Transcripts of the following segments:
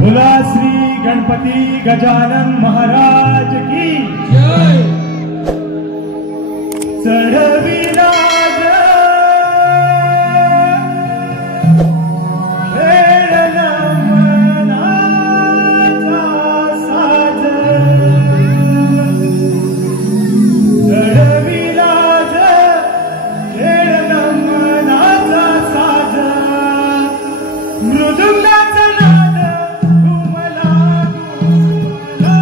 बोला श्री गणपती गजानन महाराज की जय। चढविराज खेळला मनाचा साज, चढविराज खेळला मनाचा साज, मृदुंगाचा नाद घुमला घुमला।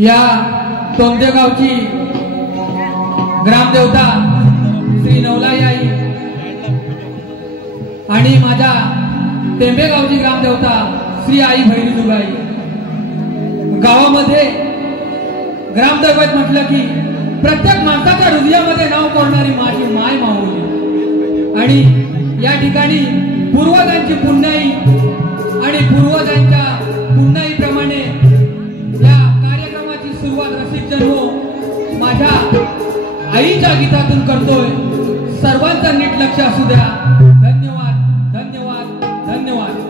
या तोंडेगावची ग्रामदेवता श्री नवलाई आई आणि माझ्या टेंबेगावची ग्रामदेवता श्री आई भैरी जुगाई. गावामध्ये ग्रामदैवत म्हटलं की प्रत्येक माणसाच्या हृदयामध्ये नाव कोरणारी माझी माय माऊली. आणि या ठिकाणी पूर्वजांची पुण्याई आणि पूर्वजांच्या पुण्याईप्रमाणे या कार्यक्रमाची सुरुवात रसिक जन्म माझ्या आईच्या गीतातून करतोय. सर्वांचं नीट लक्ष असू द्या. धन्यवाद धन्यवाद धन्यवाद.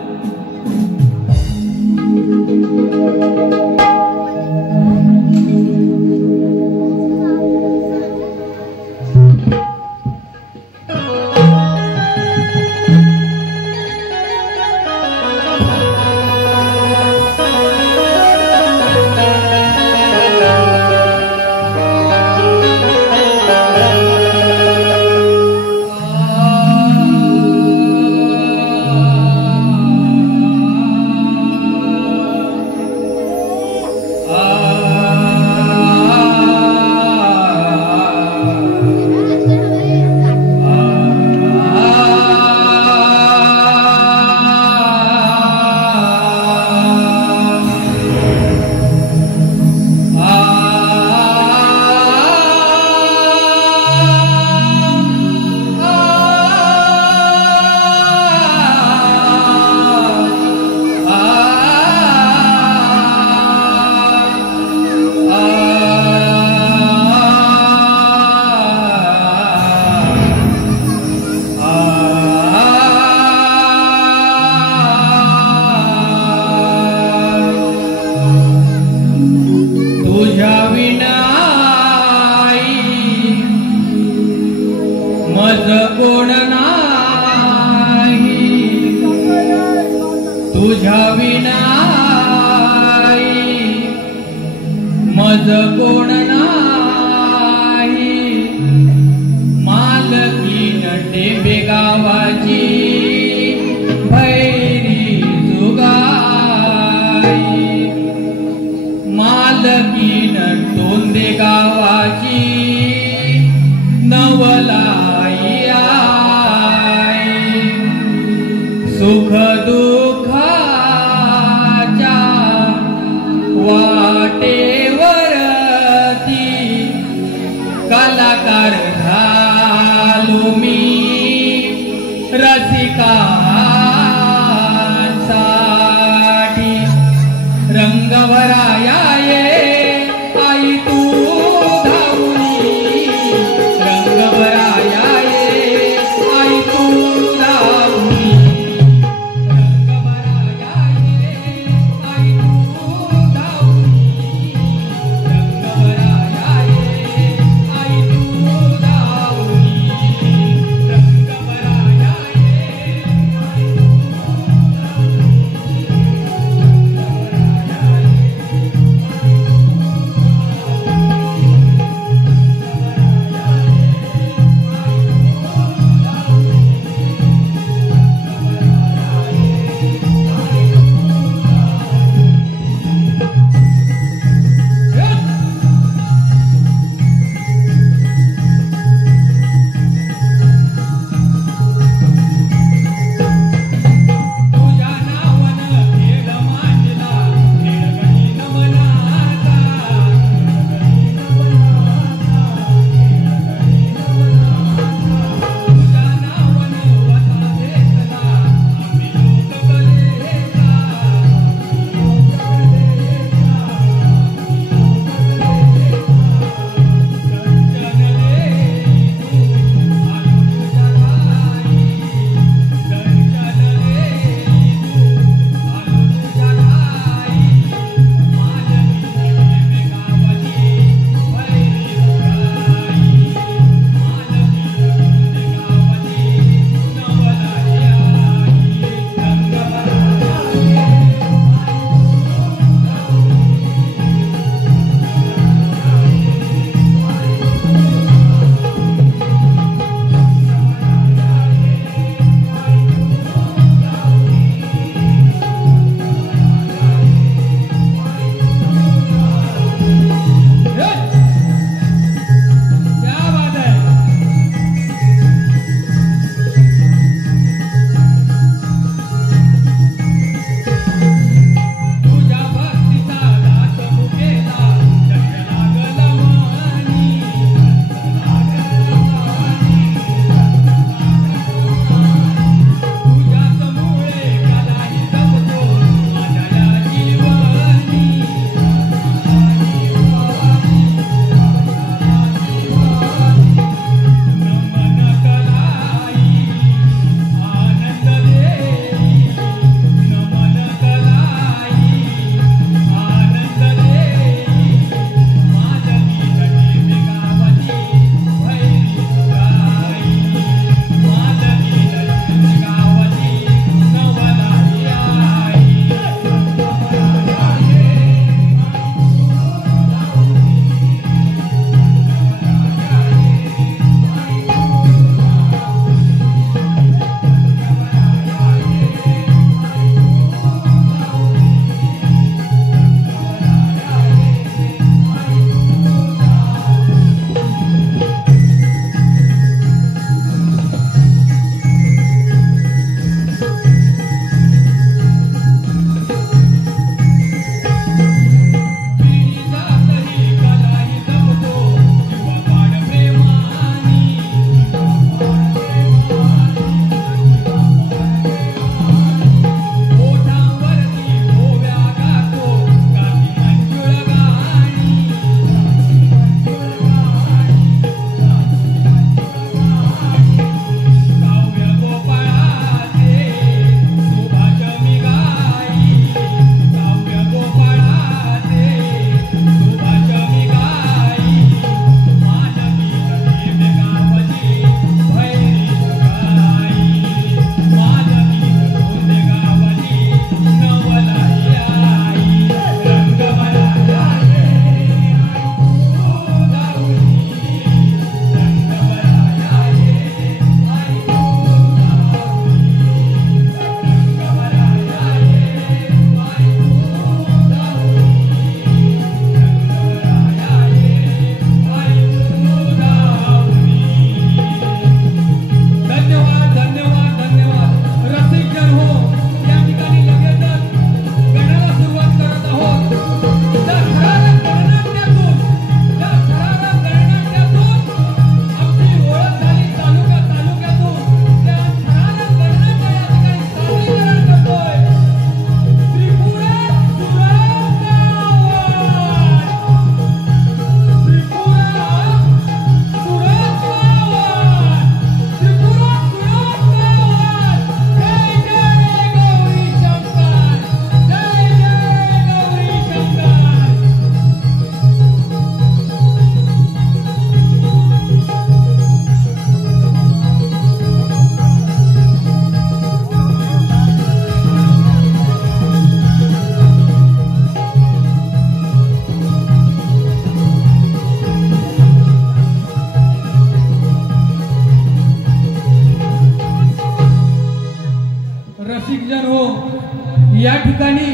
या ठिकाणी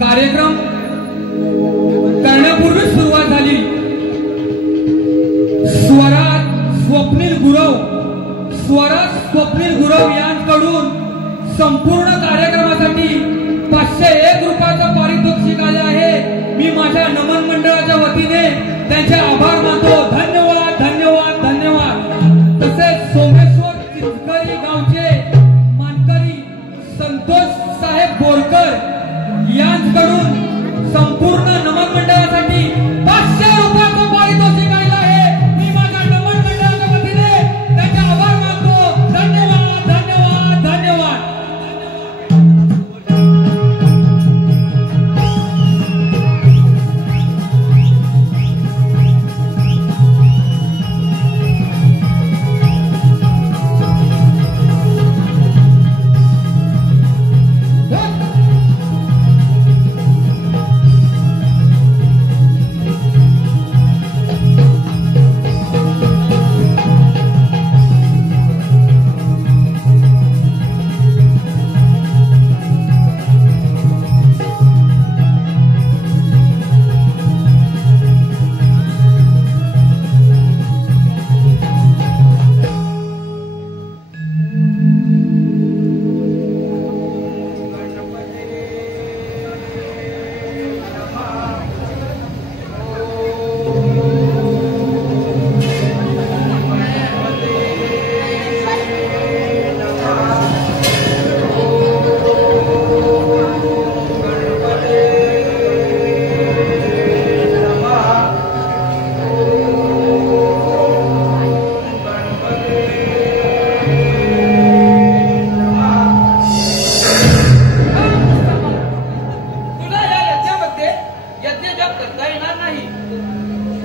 कार्यक्रम करण्यापूर्वी सुरुवात झाली. स्वप्नील गुरव यांकडून संपूर्ण कार्यक्रमासाठी 501 रुपयाचं पारितोषिक आले आहे. मी माझ्या नमन मंडळाच्या वतीने त्यांचे आभार मानतो. धन्यवाद धन्यवाद धन्यवाद. तसेच सोमेश्वर चिंचकरी गावचे मानकरी संतोष साहेब बोरकर यांकडून संपूर्ण नमन मंडळासाठी 500 रुपयाचं पारितोषिक आले आहे. मी माझ्या नमन मंडळाच्या वतीने त्यांचे आभार मानतो. धन्यवाद धन्यवाद धन्यवाद.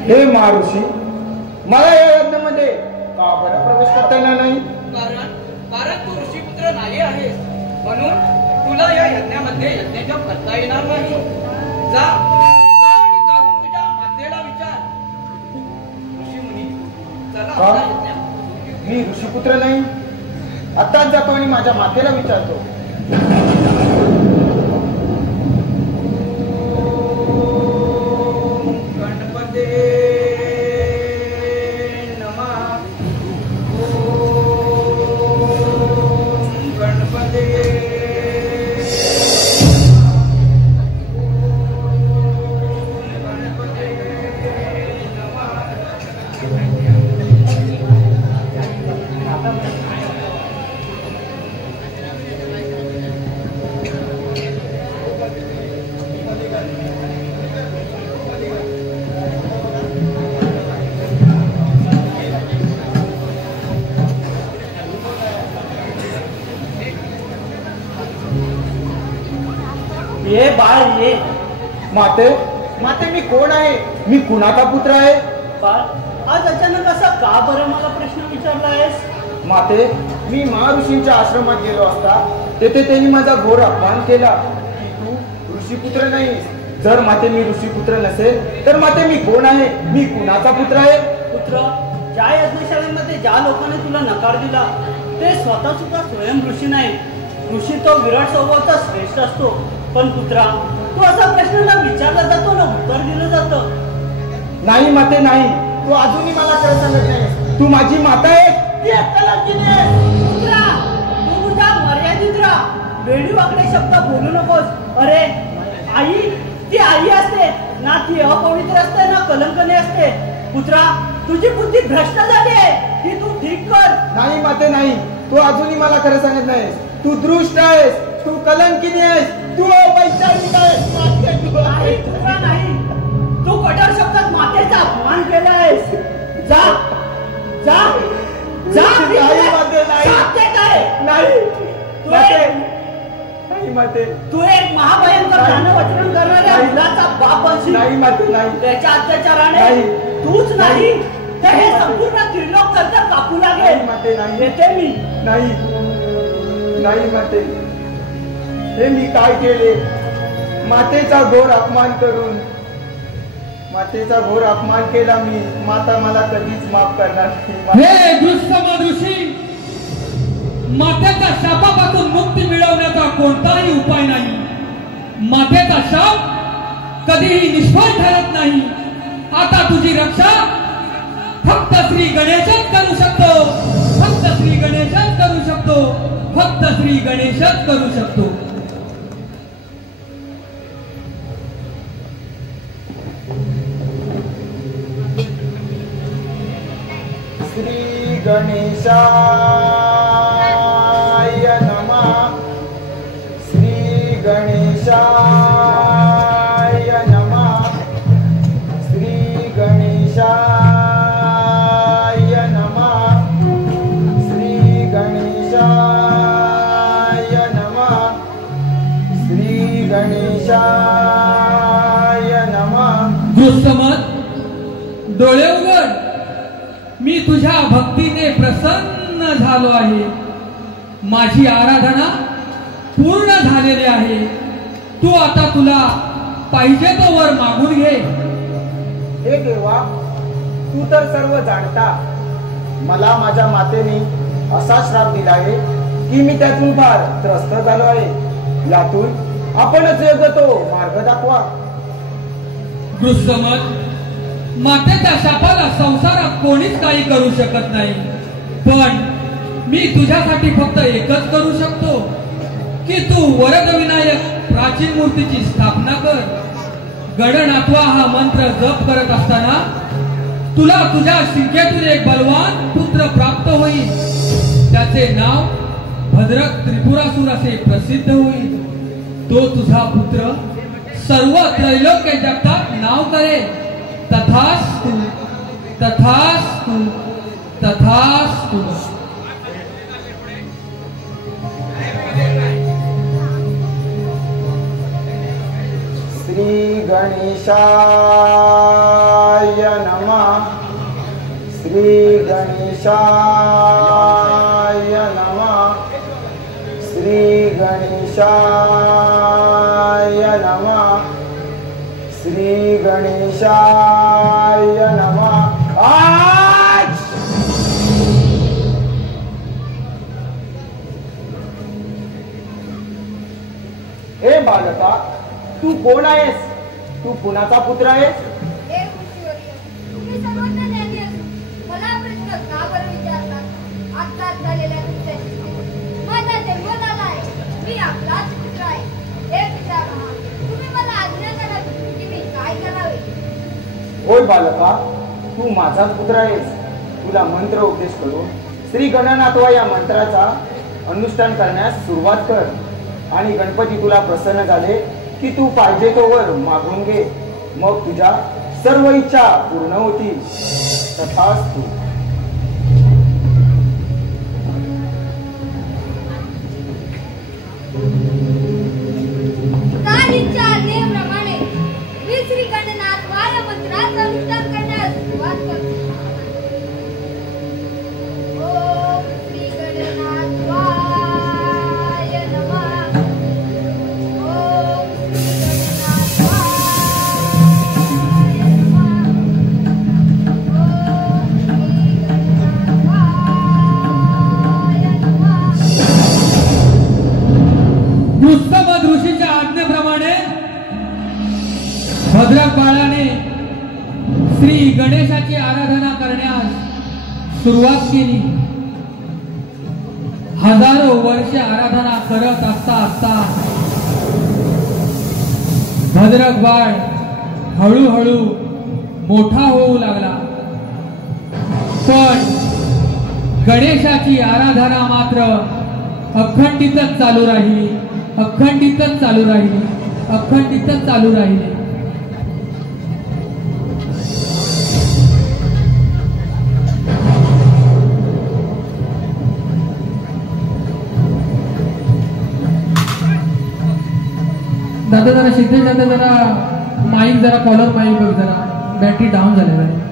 हे महर्षी, मला या यज्ञामध्ये का बरं प्रवेश करता येणार नाही? कारण तू ऋषीपुत्र नाही आहेस, म्हणून तुला या यज्ञामध्ये यज्ञजप करता येणार नाही. जा आणि जाऊन तुझ्या मातेला विचार. ऋषी मुनी, चला आपला यज्ञ. मी ऋषीपुत्र नाही. आताच जातो आणि माझ्या मातेला विचारतो. ये बाळ ये. माते, माते मी कोण आहे? मी कुणाचा पुत्र आहे? बाळ, आज अचानक असा का बरं मला प्रश्न विचारला आहेस? माते, मी महर्षींच्या आश्रमात गेलो असता तेथे त्यांनी माझा घोर अपमान केला की तू ऋषीपुत्र नाहीस. जर माते मी ऋषीपुत्र नसेल तर माते मी कोण आहे? मी कुणाचा पुत्र आहे? पुत्र, ज्या यज्ञशाळेमध्ये ज्या लोकांनी तुला नकार दिला ते स्वतः सुद्धा स्वयं ऋषी नाही. ऋषी तो विराट स्वभावाचा श्रेष्ठ असतो. पण पुत्रा, तू असा प्रश्न न विचारला जातो ना उत्तर दिलं जातं. नाही माते नाही. तू अजूनही मला खरं सांगत नाही. तू माझी माता आहे. पुत्रा, तू तुझ्या मर्यादित राहा. वेडीवाकडे शब्द बोलू नकोस. अरे आई, ती आई असते ना, ती अपवित्र असते ना कलंकने असते. पुत्रा, तुझी बुद्धी भ्रष्ट झाली आहे, ती तू ठीक कर. नाही माते नाही. तू अजूनही मला खरं सांगत नाहीस. तू दृष्ट आहेस, तू कलंकिनी आहेस, तू वैचारिक आहेस. नाही पुत्रा नाही, तू कठोर शब्दात मातेचा अपमान केला आहेस. जा जा जा. नाही माते नाही. काय नाही तू नाही माते. तू एक महाभयंकर दानवचरण करणाऱ्या मुलाचा बाप बनशील. नाही माते नाही. त्याच्या अत्याचाराने तूच नाही तर हे संपूर्ण त्रिलोक नंतर कापू लागेल. माते नाही. येते मी. नाही नाही माते, हे मी काय केले? मातेचा घोर अपमान करून मातेचा घोर अपमान केला मी. माता मला कधीच माफ करणार नाही. हे दुष्समदृषी, मातेच्या शापापासून मुक्ती मिळवण्याचा कोणताही उपाय नाही. मातेचा शाप कधीही निष्फळ ठरत नाही. आता तुझी रक्षा फक्त श्री गणेशच करू शकतो. फक्त श्री गणेशच करू शकतो. फक्त श्री गणेशच करू शकतो. श्री गणेशाय नमः. श्री गणेशाय नमः. श्री गणेशाय नमः. श्री गणेशाय नमः. श्री गणेशाय नमः. दुःसमत डोळे उघड. मी तुझ्या भक्तीने प्रसन्न झालो आहे. माझी आराधना पूर्ण झालेली आहे. तू आता तुला पाहिजे तो वर मागून घे. हे देवा, तू तर सर्व जाणता. मला माझ्या मातेने असा श्राप दिला आहे की मी त्यातून फार त्रस्त झालो आहे. यातून आपणच योग्य तो मार्ग दाखवा. दुःसमत मातेच्या शापाला संसारात कोणीच काही करू शकत नाही. पण मी तुझ्यासाठी फक्त एकच करू शकतो की तू वरद विनायक प्राचीन मूर्तीची स्थापना कर. गणनाथवा हा मंत्र जप करत असताना तुला तुझ्या शिंकेतून एक बलवान पुत्र प्राप्त होईल. त्याचे नाव भद्रक त्रिपुरासूर असे प्रसिद्ध होईल. तो तुझा पुत्र सर्व त्रैलोक्य जगतात नाव करेल. तथास्तु तथास्तु तथास्तु. श्री गणेशाय नमः. श्री गणेशाय नमः. श्री गणेशाय नमः. श्री गणेशाय नमः. हे बालका, तू कोण आहेस? तू कुणाचा पुत्र आहेस? तुम्ही सर्वज्ञ ज्ञानी असून मला प्रश्न का बरं विचारतात? आत्ताच झालेल्या तुमच्याशी माझा जन्म झाला आहे. मी आपलाच पुत्र आहे. हे पितामहा, तुम्ही मला आज्ञा करा की मी काय करावे. होय बालका, तू माझाच पुत्र आहेस. तुला मंत्र उपदेश करून श्री गणनाथवा या मंत्राचा अनुष्ठान करण्यास सुरुवात कर. आणि गणपती तुला प्रसन्न झाले की तू पाहिजे तो वर मागून घे. मग तुझ्या सर्व इच्छा पूर्ण होतील. तथास्तु. राणीच्या आज्ञेप्रमाणे मी श्री गणनाथ या मंत्राचं अनुष्ठान करण्यास सुरुवात करतो. ओम श्री गणनाथ दुःसमत ऋषीच्या आज्ञेप्रमाणे भद्रक बाळाने श्री गणेशाची आराधना करण्यास सुरुवात केली. हजारो वर्षे आराधना करत असता असता भद्रक बाळ हळूहळू मोठा होऊ लागला. पण गणेशाची आराधना मात्र अखंडितच चालू राहिली. अखंडितच चालू राहिली. अखंडितच चालू राहिली. दादा जरा शिंदे दादा जरा माईक जरा कॉलर माईक बघ जरा बॅटरी डाऊन झालेला आहे.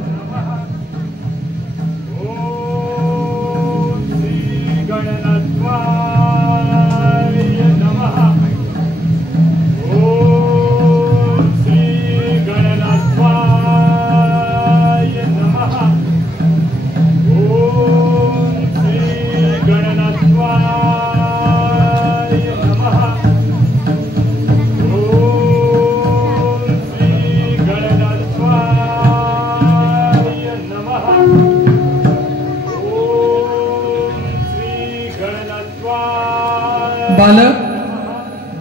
Oh बालक,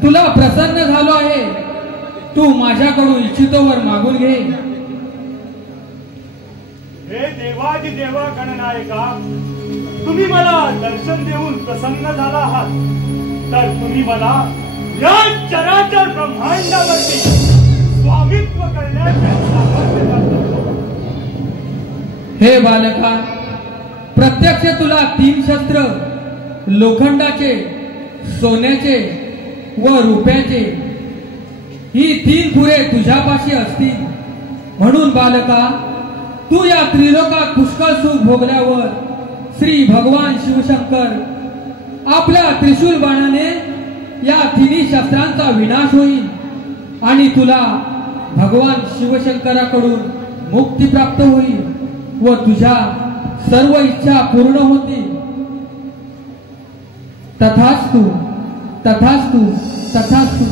तुला प्रसन्न झालो आहे, तू माझ्याकडून इच्छितोवर मागून घे. हे देवाजी देवा गणनायका, तुम्ही मला दर्शन देऊन प्रसन्न झाला आहात, तर तुम्ही मला या चराचर ब्रह्मांडावरती स्वामित्व करण्याचे सामर्थ्य दाखवले. हे बालका, प्रत्यक्ष तुला 3 शस्त्र, लोखंडाचे, सोन्याचे व रुपयाचे, ही 3 पुरे तुझ्यापाशी असतील. म्हणून बालका, तू या त्रिलोकात पुष्कळ सुख भोगल्यावर श्री भगवान शिवशंकर आपल्या त्रिशूल बाणाने या 3 शस्त्रांचा विनाश होईल आणि तुला भगवान शिवशंकराकडून मुक्ती प्राप्त होईल व तुझ्या सर्व इच्छा पूर्ण होतील. तथास्तु, तथास्तु, तथास्तु.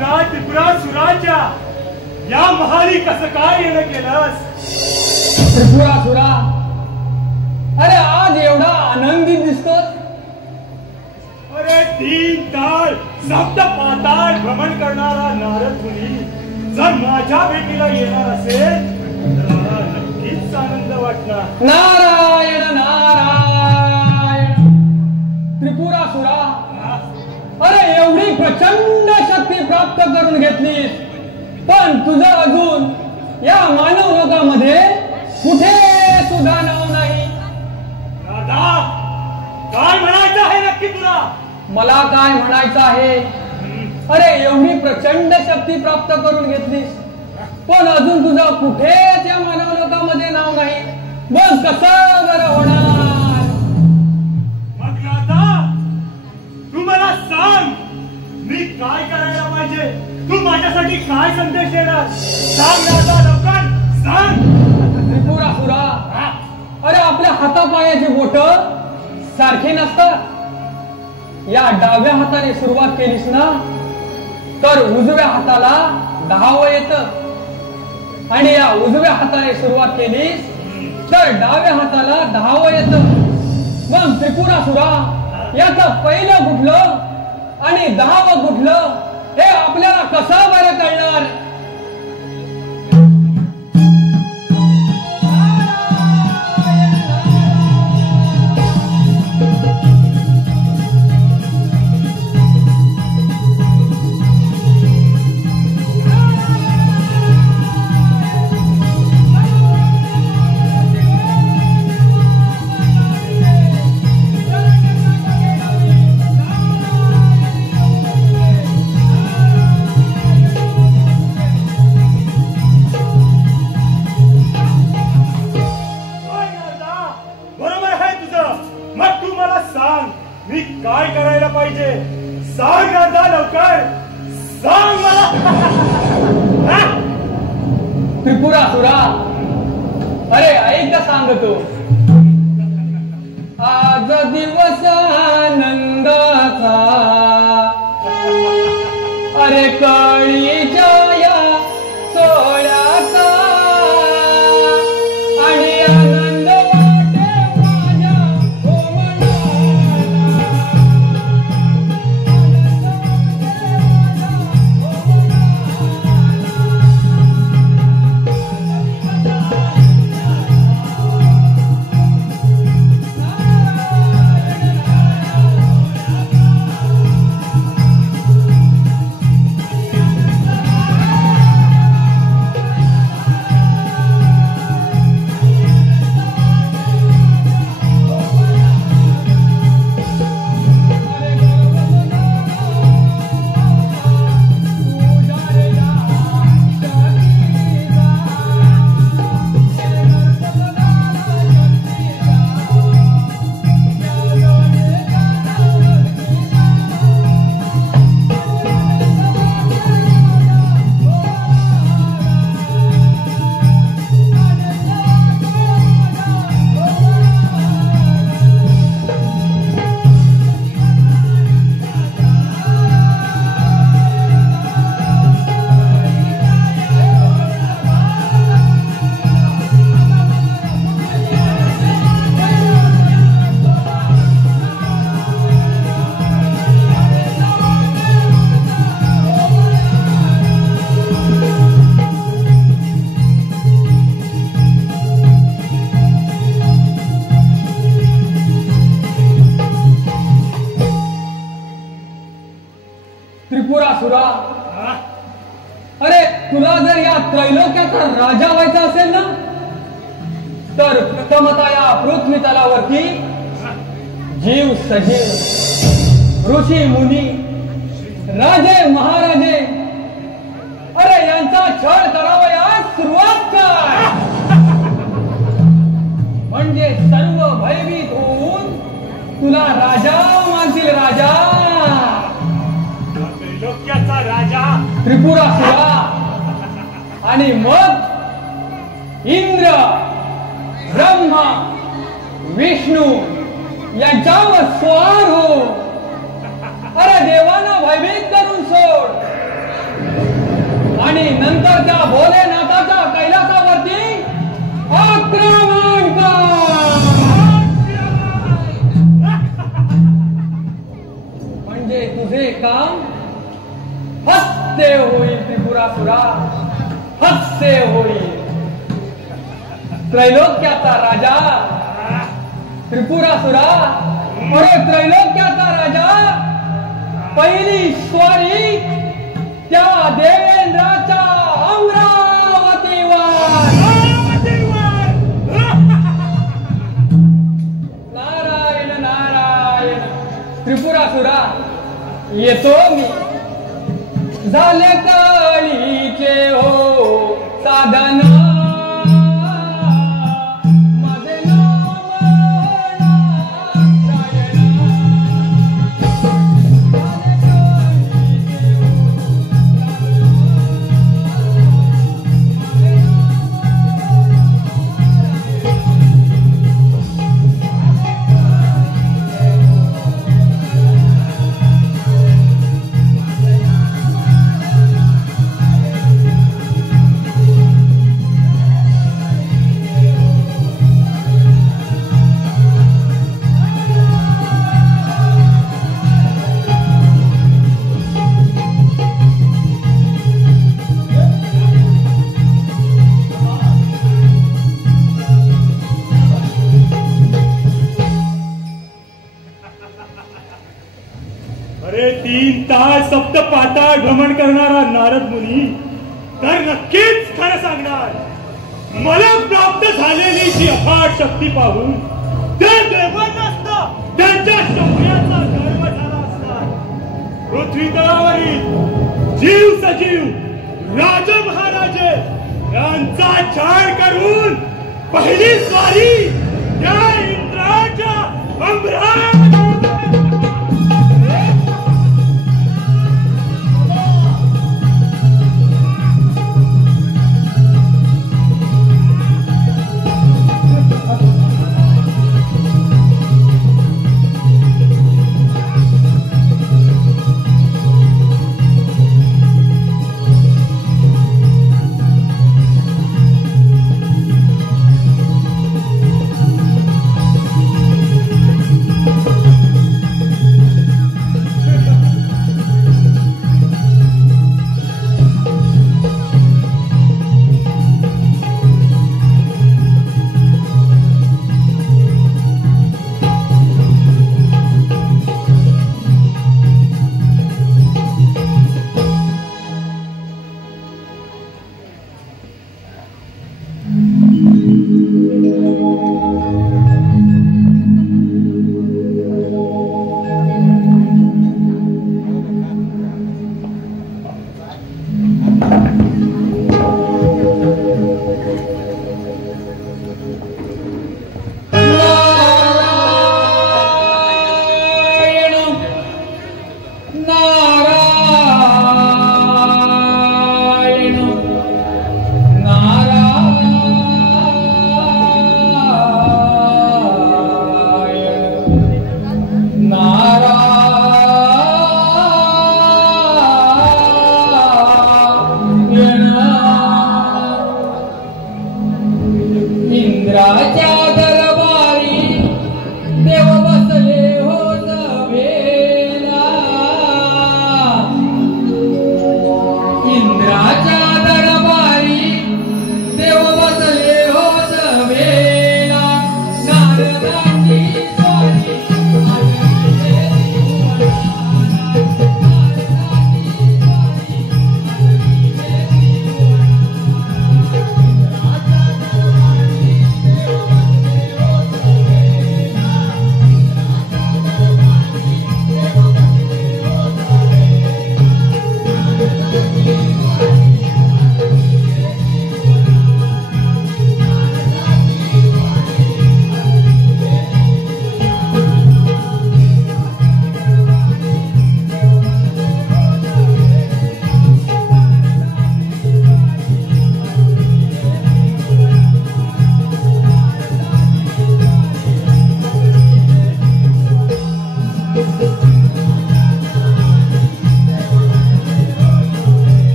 त्रिपुरासुराच्या या महाली कसं काय येणं केलंस? त्रिपुरासुरा, अरे आज एवढा आनंदित दिसतोस? अरे 3 ताल सप्त पाताळ भ्रमण करणारा नारद मुनी जर माझ्या भेटीला येणार असेल तर मला नक्कीच आनंद वाटणार. नारायण नारायण. त्रिपुरासुरा, अरे एवढी प्रचंड शक्ती प्राप्त करून घेतलीस, पण तुझं अजून या मानव लोकांमध्ये कुठे सुद्धा नाव नाही. दादा, काय म्हणायचं आहे नक्की तुला? मला काय म्हणायचं आहे, अरे एवढी प्रचंड शक्ती प्राप्त करून घेतलीस, पण अजून तुझं कुठेच या मानव लोकांमध्ये नाव नाही. मग कसं बरं होणार? मग दादा, तू मला सांग, मी काय करायला पाहिजे? तू माझ्यासाठी काय संदेश देणार? सांग दादा, लवकर सांग. त्रिपुरासुरा, अरे आपल्या हातापायाची बोट सारखी नसतात. या डाव्या हाताने सुरुवात केलीस ना तर उजव्या हाताला 10 येतं, आणि या उजव्या हाताने सुरुवात केलीस तर डाव्या हाताला 10 येतं. मग त्रिपुरासुरा, याचं पहिलं कुठलं आणि 10वं कुठलं हे आपल्याला कसं बरं कळणार? काय करायला पाहिजे? सांग दादा, लवकर सांग मला. त्रिपुरासुरा, अरे ऐक का सांगतो. आज दिवस आनंदाचा, अरे कळीच्या या सोहळ्याचा, आणि आनंद वाटे माझ्या त्रिपुरासुरा, अरे तुला जर या त्रैलोक्याचा राजा व्हायचा असेल ना तर प्रथमतः या पृथ्वी तलावरती जीव सजीव ऋषी मुनी राजे महाराजे अरे यांचा छळ करावयास सुरुवात कर. म्हणजे सर्व भयभीत होऊन तुला राजा मानतील. राजा, त्रैलोक्याचा राजा त्रिपुरासुरा. आणि मग इंद्र ब्रह्मा विष्णू यांच्यावर स्वार हो. अरे देवांना भयभीत करून सोड. आणि नंतर त्या भोलेनाथाच्या कैलासावरती आक्रमण कर. म्हणजे तुझे काम हत्ते होईल त्रिपुरासुरा, हत्ते होईल. त्रैलोक्याचा राजा त्रिपुरासुरा, अरे त्रैलोक्याचा राजा, पहिली स्वारी त्या देवेंद्राच्या अमरावतीवर. नारायण नारायण. त्रिपुरासुरा येतो मी. झाले कळीचे हो साधना, माझे नाम नारायण. अरे 3 तास सप्त पाताळ भ्रमण करणारा नारद मुनी तर नक्कीच खरं सांगणार. मला प्राप्त झालेली जी अफाट शक्ती पाहून त्या देवांना असता त्यांच्या शौर्याचा गर्व झाला असणार. पृथ्वी तळावरील जीव सजीव राजा महाराजे यांचा छळ करून पहिली स्वारी त्या इंद्राच्या अमरावतीवर.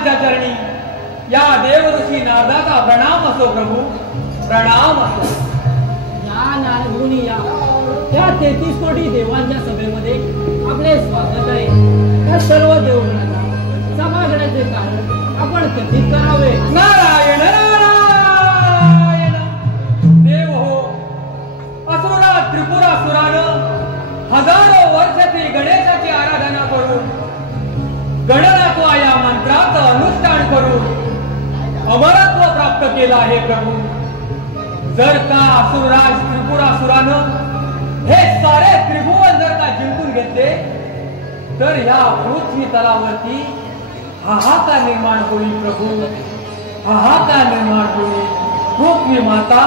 देवांच्या चरणी या देवऋषी नारदाचा प्रणाम असो प्रभू, प्रणाम असो. या नारदमुनी या, त्या 33 कोटी देवांच्या सभेमध्ये आपले स्वागत आहे. त्या सर्व देवगणांना सभागण्याचे कारण आपण कथित करावे. नारायण नारायण. देव हो, असुरा त्रिपुरासुरानं हजारो वर्षाची गणेशाची आराधना करून गणनात्वा या मंत्राचं अनुष्ठान करून अमरत्व प्राप्त केलं आहे प्रभू. जर का असुरराज त्रिपुरासुरानं हे सारे त्रिभुवन जर का जिंकून घेतले तर ह्या पृथ्वी तलावरती हाहाकार निर्माण होईल प्रभू, हाहाकार निर्माण होईल. पृथ्वी माता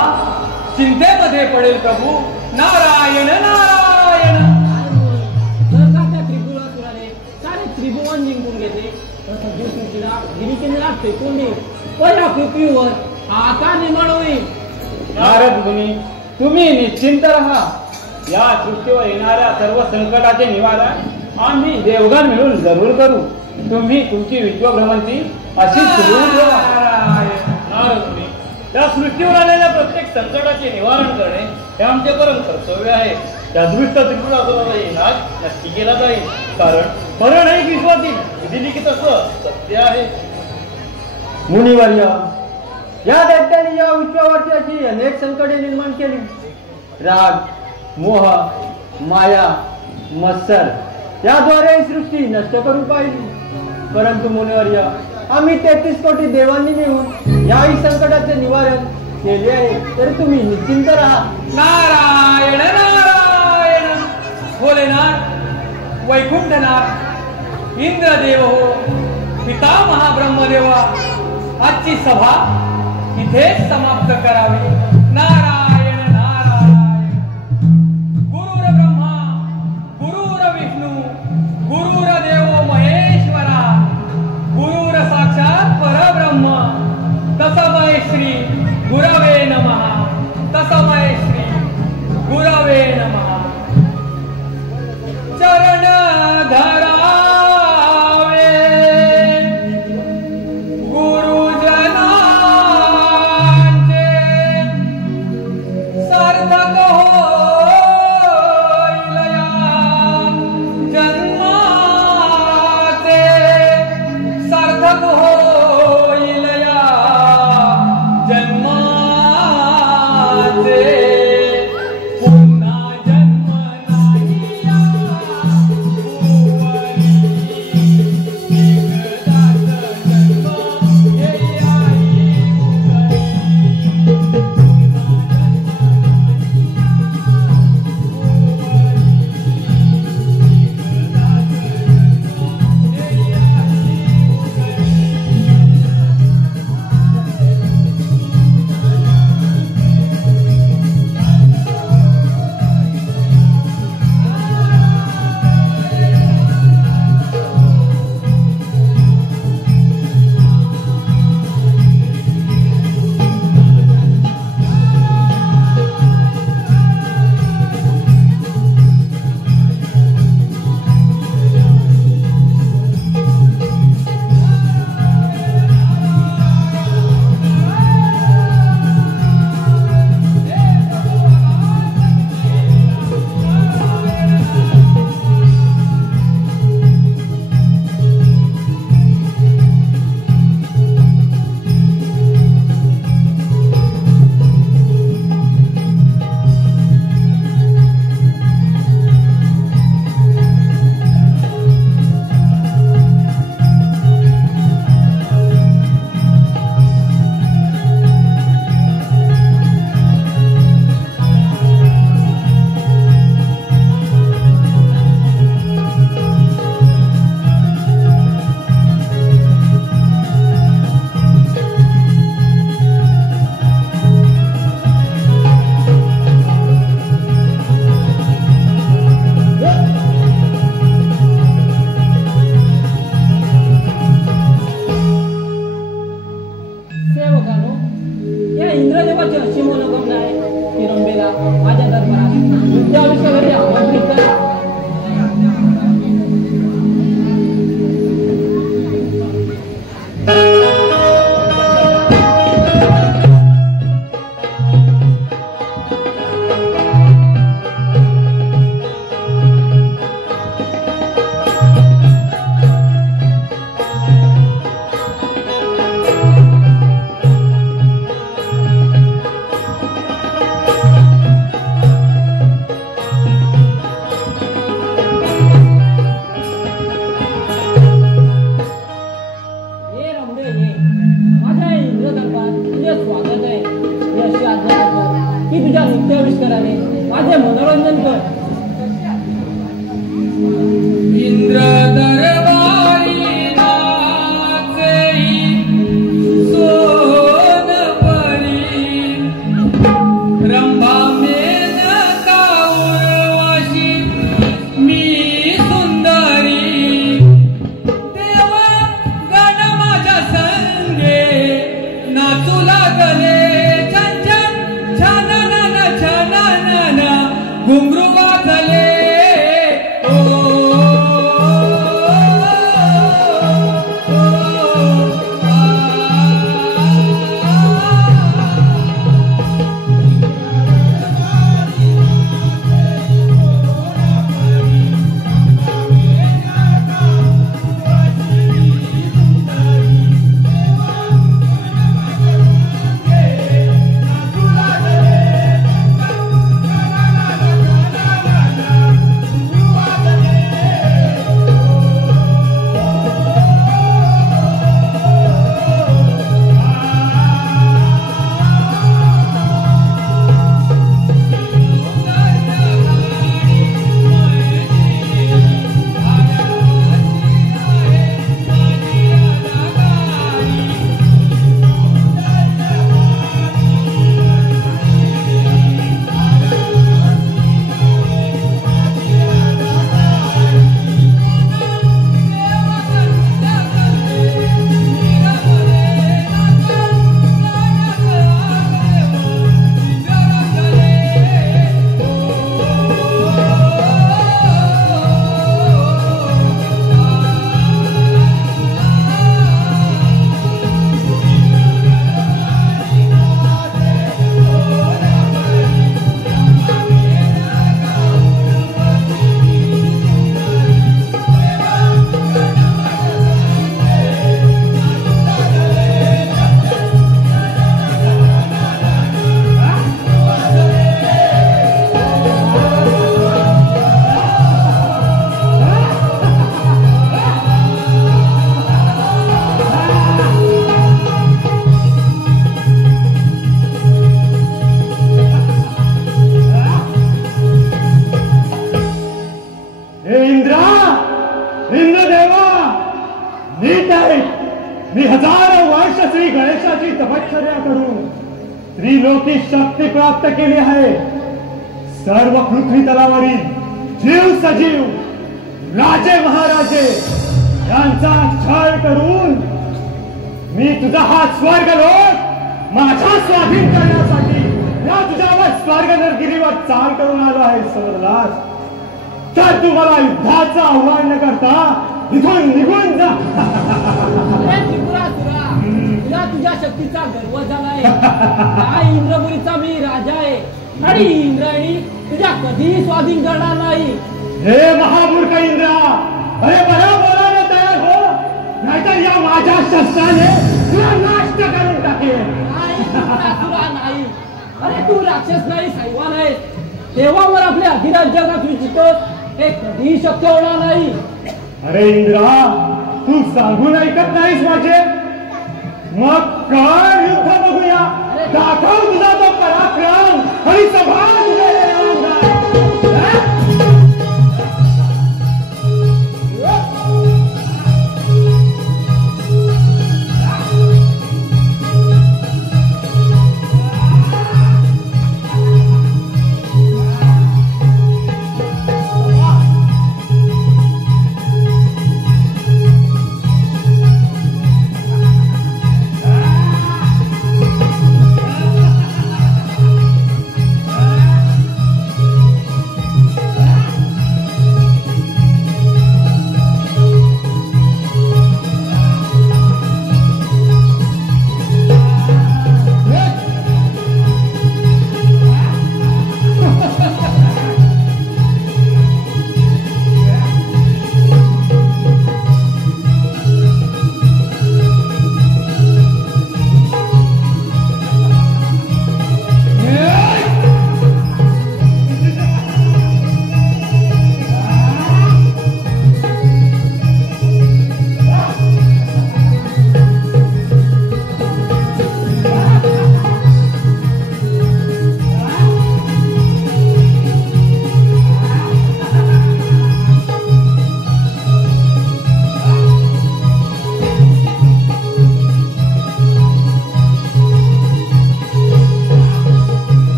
चिंतेमध्ये पडेल प्रभू. नारायण नारायण. जर का त्या त्रिपुरासुराने सारे त्रिभुवन जिंकून घेतले तर सगळीला गिरिकिनारात फेकून देईल व या पृथ्वीवर हाहाकार निर्माण होईल. नारद मुनी, तुम्ही निश्चिंत राहा. या सृष्टीवर येणाऱ्या सर्व संकटाचे निवारण आम्ही देवगण मिळून जरूर करू. तुम्ही तुमची विश्वभ्रमंती अशी सुरू ठेवा. नारद मुनी, या सृष्टीवर आलेल्या प्रत्येक संकटाचे निवारण करणे हे आमचे परम कर्तव्य आहे. त्या दृष्ट त्रिपुरासुराचा इलाज नक्की केला जाईल, कारण मरण एक विश्वातील विधिलिखित असं सत्य आहे. मुनिवर्य, या दैत्याने या विश्वावरती अशी अनेक संकटे निर्माण केली. राग, मोह, माया, मत्सर याद्वारे ही सृष्टी नष्ट करू पाहिली. परंतु मुनिवर्य, आम्ही 33 कोटी देवांनी मिळून याही संकटाचे निवारण केले आहे. तर तुम्ही निश्चिंत राहा. नारायण नारायण. भोलेनाथ, वैकुंठनाथ, इंद्रदेव हो, पिता महाब्रह्मदेवा, आजची सभा इथेच समाप्त करावी. नारायण नारायण. गुरुर ब्रह्मा गुरुर विष्णू गुरुर्देवो महेश्वरा गुरुर साक्षात परब्रह्म तस्मै श्री गुरवे नमः. तस्मै श्री गुरवे नमः. चरण धरावे सार्थक होईल या जन्माचे, सार्थक होईल या जन्माचे. मनोरंजन कर. इंद्र दरबारी नाचई सोनपरी, रंभा मेनका उर्वशी मी सुंदरी, देव गण माझ्या संगे नाचू लागले छन छन छाननन छाननन घुंगरू वाजले. मी हजारो वर्ष श्री गणेशाची तपश्चर्या करून त्रिलोकी शक्ती प्राप्त केली आहे. सर्व पृथ्वी तलावरील जीव सजीव राजे महाराजे यांचा छळ करून मी तुझा हा स्वर्ग लोक माझ्या स्वाधीन करण्यासाठी या तुझ्यावर स्वर्ग नरगिरीवर चाल करून आलो आहे. समजलास तर तू मला युद्धाचं आव्हान न करता इथून निघून जा. तुला तुझ्या शक्तीचा गर्व झालाय. इंद्रपुरीचा मी राजा आहे आणि इंद्रायणी तुझ्या कधीही स्वाधीन करणार नाही. हे महामूर्ख इंद्रा, अरे बरं बोलायला तयार हो, नाहीतर या माझ्या शस्त्राने तुला नाश करून टाकेल. नाही, अरे तू राक्षस नाही, सैवान आहेस. देवावर आपले अधिराज्य तू जिंकतोस हे कधीही शक्य होणार नाही. अरे इंद्रा, तू सांगून ऐकत नाहीस माझे. मग काय युद्ध बघूया. दाखव तुझा तो पराक्रम आणि सभा तुझ्या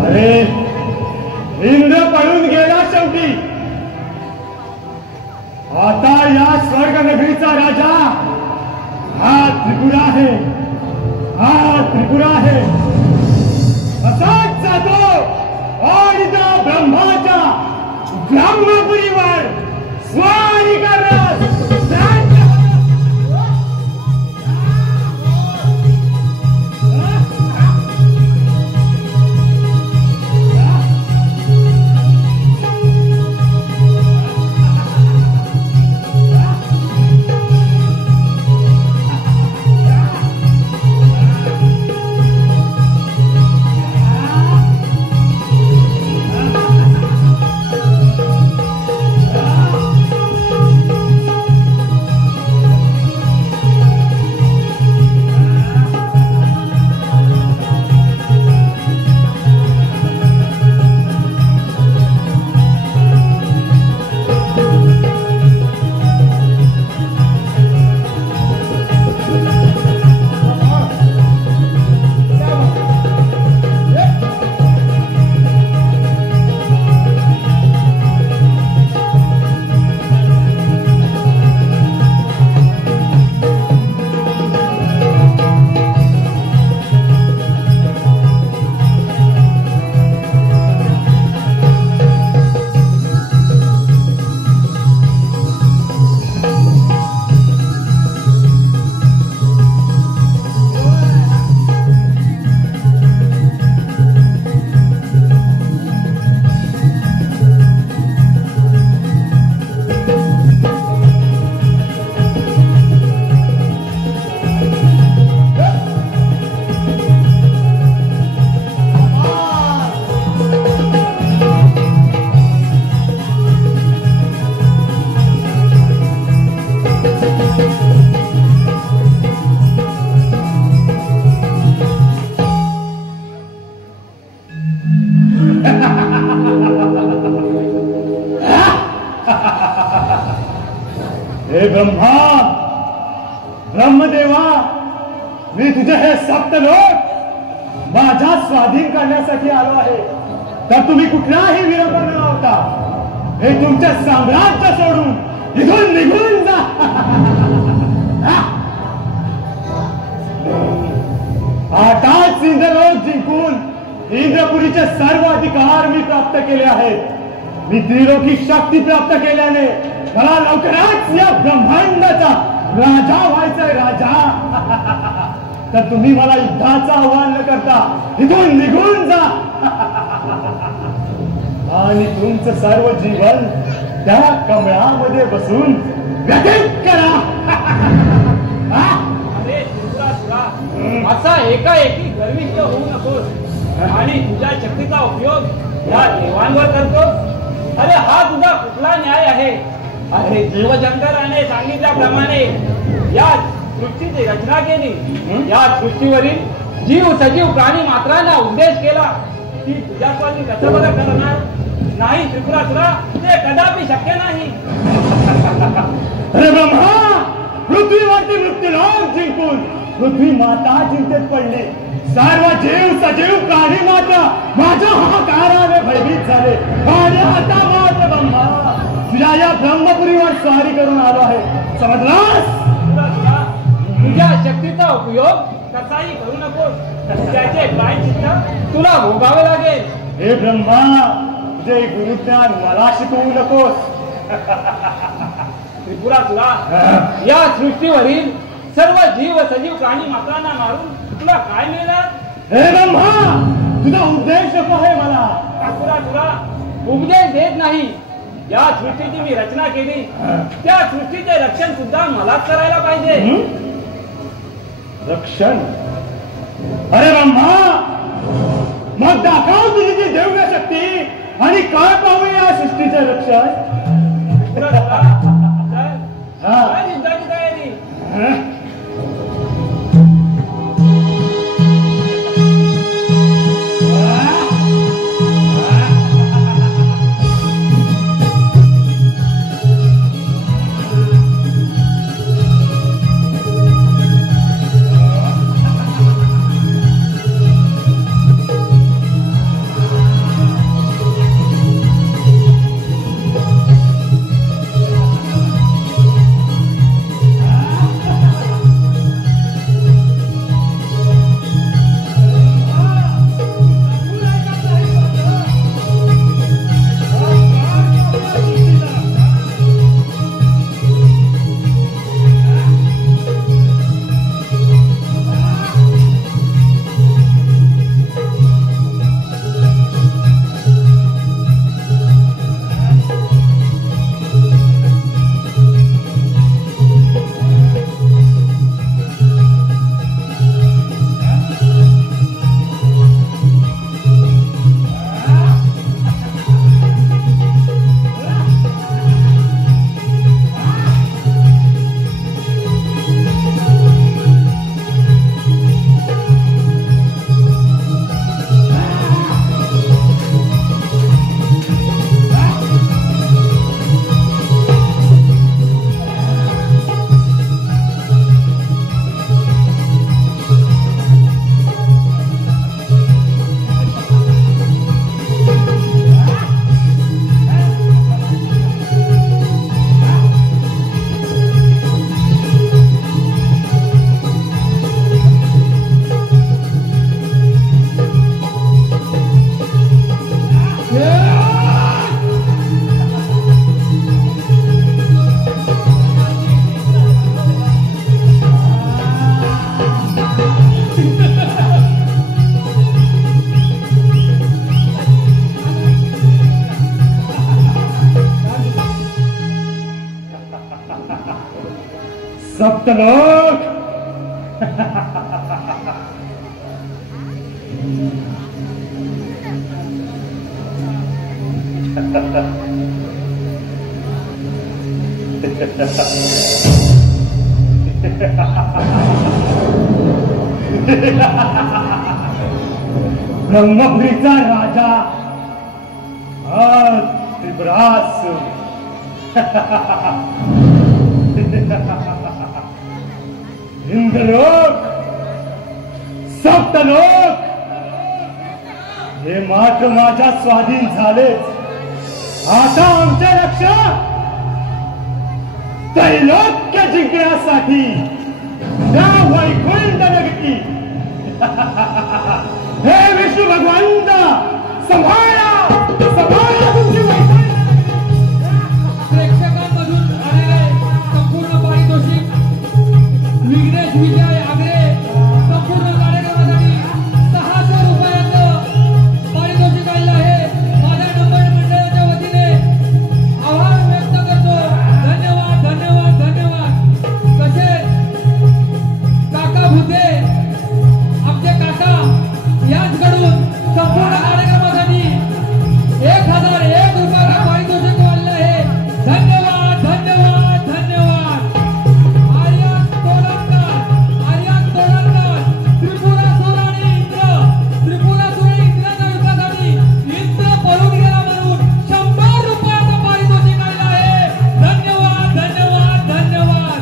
अरे इंद्र पळून गेला शेवटी. आता या स्वर्ग नगरीचा राजा हा त्रिपुरा आहे. हा त्रिपुरा आहे. असाच जातो आणि त्या ब्रह्माच्या ब्रह्मपुरीवर स्वारी करत हे ब्रह्मा, ब्रह्मदेवा, मी तुझे हे सप्तलोक माझ्या स्वाधीन करण्यासाठी आलो आहे. तर तुम्ही कुठलाही विरोध न लावता हे तुमचे साम्राज्य सोडून इथून निघून जा. आताच इंद्रलोक जिंकून इंद्रपुरीचे सर्व अधिकार मी प्राप्त केले आहेत. मी त्रिलोकी शक्ती प्राप्त केल्याने मला लवकरच या ब्रह्मांडाचा राजा व्हायचंय. राजा तर तुम्ही मला युद्धाचं आव्हान न करता इथून निघून जा आणि तुमचं सर्व जीवन त्या कमळामध्ये बसून व्यतीत करा. अरे त्रिपुरासुरा, असा एकाएकी गर्विष्ठ होऊ नकोस आणि तुझ्या शक्तीचा उपयोग या देवांवर करतो. अरे हा तुझा कुठला न्याय आहे? अरे देवशंकराने सांगितल्याप्रमाणे या सृष्टीची रचना केली. या सृष्टीवरील जीव सजीव प्राणी मात्रांना उद्देश केला की तुझ्या स्वामी कसं बरं करणार नाही त्रिपुरासुरा, ते कदापि शक्य नाही. अरे ब्रह्मा, पृथ्वीवरती मृत्यूलोक जिंकून पृथ्वी माता चिंतेत पडली. सर्व जीव सजीव प्राणी मात्र माझ्या हाकाराने भयभीत झाले. आणि आता मात्र ब्रह्मा तुझ्या या ब्रह्मपुरीवर स्वारी करून आलो आहे. समजलास? तुझ्या शक्तीचा उपयोग कसाही करू नकोस. त्याचे काय चित्त तुला भोगावे लागेल. हे ब्रह्मा, तुझे गुरुज्ञान मला शिकवू नकोस. त्रिपुरासुरा, या सृष्टीवरील सर्व जीव सजीव प्राणी मात्रांना मारून तुला काय मिळणार? हे ब्रह्मा, तुझा उद्देश नको आहे मला. त्रिपुरासुरा, उपदेश देत नाही. या सृष्टीची मी रचना केली, त्या सृष्टीचे रक्षण सुद्धा मलाच करायला पाहिजे. रक्षण? अरे ब्रह्मा, मग दाखव तुझी ती दिव्य शक्ती आणि काय पाहू या सृष्टीचे रक्षण. त्रिपुरासुरा, काय युद्धाची तयारी? सप्तलोक ब्रह्मपुरीचा राजा आज त्रिपुरासूर इंद्रलोक सप्तलोक हे मात्र माझ्या स्वाधीन झालेच. आता आमचे लक्ष त्रैलोक्य जिंकण्यासाठी त्या वैकुंठ नगरी हे विष्णू भगवंत सांभाळा सांभाळा तुमची प्रेक्षकांमधून आलेले संपूर्ण पारितोषिक विघ्नेश विजय आगरे संपूर्ण कार्यक्रमासाठी 600 रुपयाचं पारितोषिक आलेलं आहे. माझ्या नंबर मंडळाच्या वतीने आभार व्यक्त करतो. धन्यवाद धन्यवाद धन्यवाद. तसेच काका भुते आमचे काका यांच्याकडून संपूर्ण कार्यक्रमासाठी 1001 रुपयाचं पारितोषिक आलेलं आहे. धन्यवाद धन्यवाद धन्यवाद. आर्यन तोडणकर त्रिपुरासूर आणि इंद्र त्रिपुरासूर इंद्राच्या युद्धासाठी इंद्र पळून गेला म्हणून 100 रुपयाचं पारितोषिक आलेलं आहे. धन्यवाद धन्यवाद धन्यवाद.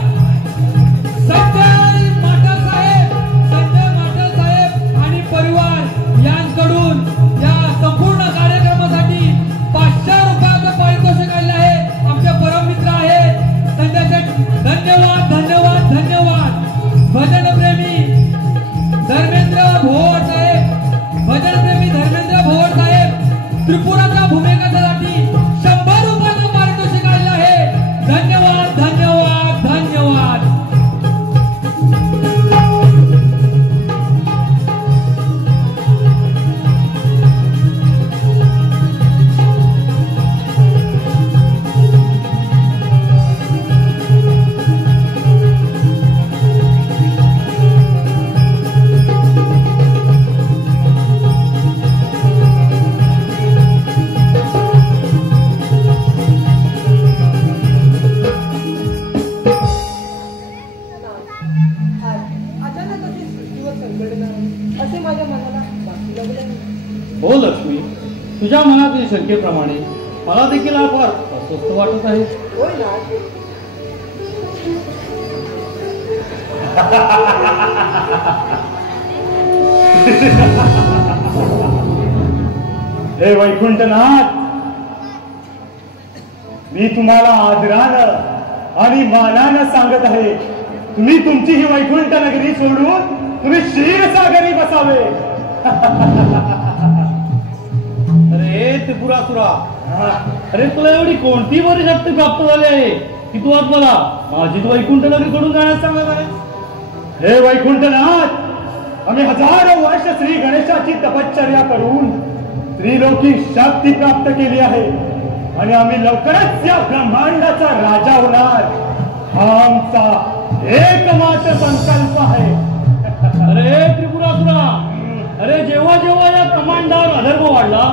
संजय माटल साहेब आणि परिवार यांकडून या संपूर्ण कार्यक्रमासाठी 500 रुपयाचं पारितोषिक आलेलं आहे. आमचे परममित्र आहेत संजय. धन्यवाद धन्यवाद धन्यवाद. भजनप्रेमी धर्मेंद्र भोवर साहेब त्रिपुराच्या भूमिकेसाठी 100 रुपयाचं पारितोषिक आलेलं आहे. धन्यवाद धन्यवाद धन्यवाद. उलगडणार असे माझ्या मनाला वाटू लागले आहे. हो लक्ष्मी, तुझ्या मनातील शंकेप्रमाणे मला देखील हा फार अस्वस्थ वाटत आहे. होय ना. हे वैकुंठनाथ, मी तुम्हाला आदरानं आणि मानानं सांगत आहे, तुम्ही तुमची ही वैकुंठ नगरी सोडून तुम्ही क्षीरसागरी बसावे. अरे त्रिपुरासुरा, अरे तुला एवढी कोणती बरी शक्ती प्राप्त झाली आहे की तू आज मला माझी वैकुंठ नगरी सोडून जाण्यास सांगत आहे? हे वैकुंठनाथ, आम्ही हजारो वर्ष श्री गणेशाची तपश्चर्या करून त्रिलोकी शक्ती प्राप्त केली आहे आणि आम्ही लवकरच या ब्रह्मांडाचा राजा होणार, हा आमचा एकमात्र संकल्प आहे. अरे त्रिपुरासुरा, अरे जेव्हा जेव्हा या ब्रह्मांडावर अधर्म वाढला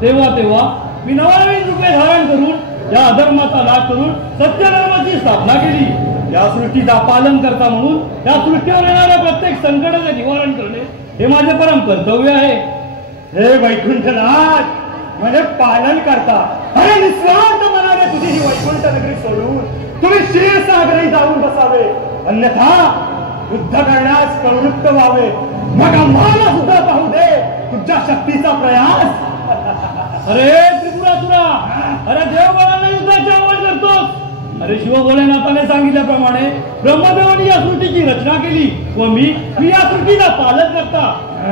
तेव्हा तेव्हा मी नवनवीन रूपे धारण करून या अधर्माचा नाश करून सत्यधर्माची स्थापना केली. या सृष्टीचा पालन करता म्हणून या सृष्टीवर येणाऱ्या प्रत्येक संकटाचे निवारण करणे हे माझे परम कर्तव्य आहे. हे वैकुंठनाथ, म्हणजे पालन करता अरे निस्वार्थ मनाने तुझी ही वैकुंठ नगरी सोडून तुम्ही क्षीरसागरी जाऊन बसावे, अन्यथा युद्ध करण्यास प्रवृत्त व्हावे. मग आम्हाला सुद्धा पाहू दे तुझ्या शक्तीचा प्रयास. अरे त्रिपुरासुरा, अरे देवगणांना युद्धाची आवड करतोस. अरे शिवभोलेनाथाने सांगितल्याप्रमाणे ब्रह्मदेवाने या सृष्टीची रचना केली व मी या सृष्टीचा पालन करता.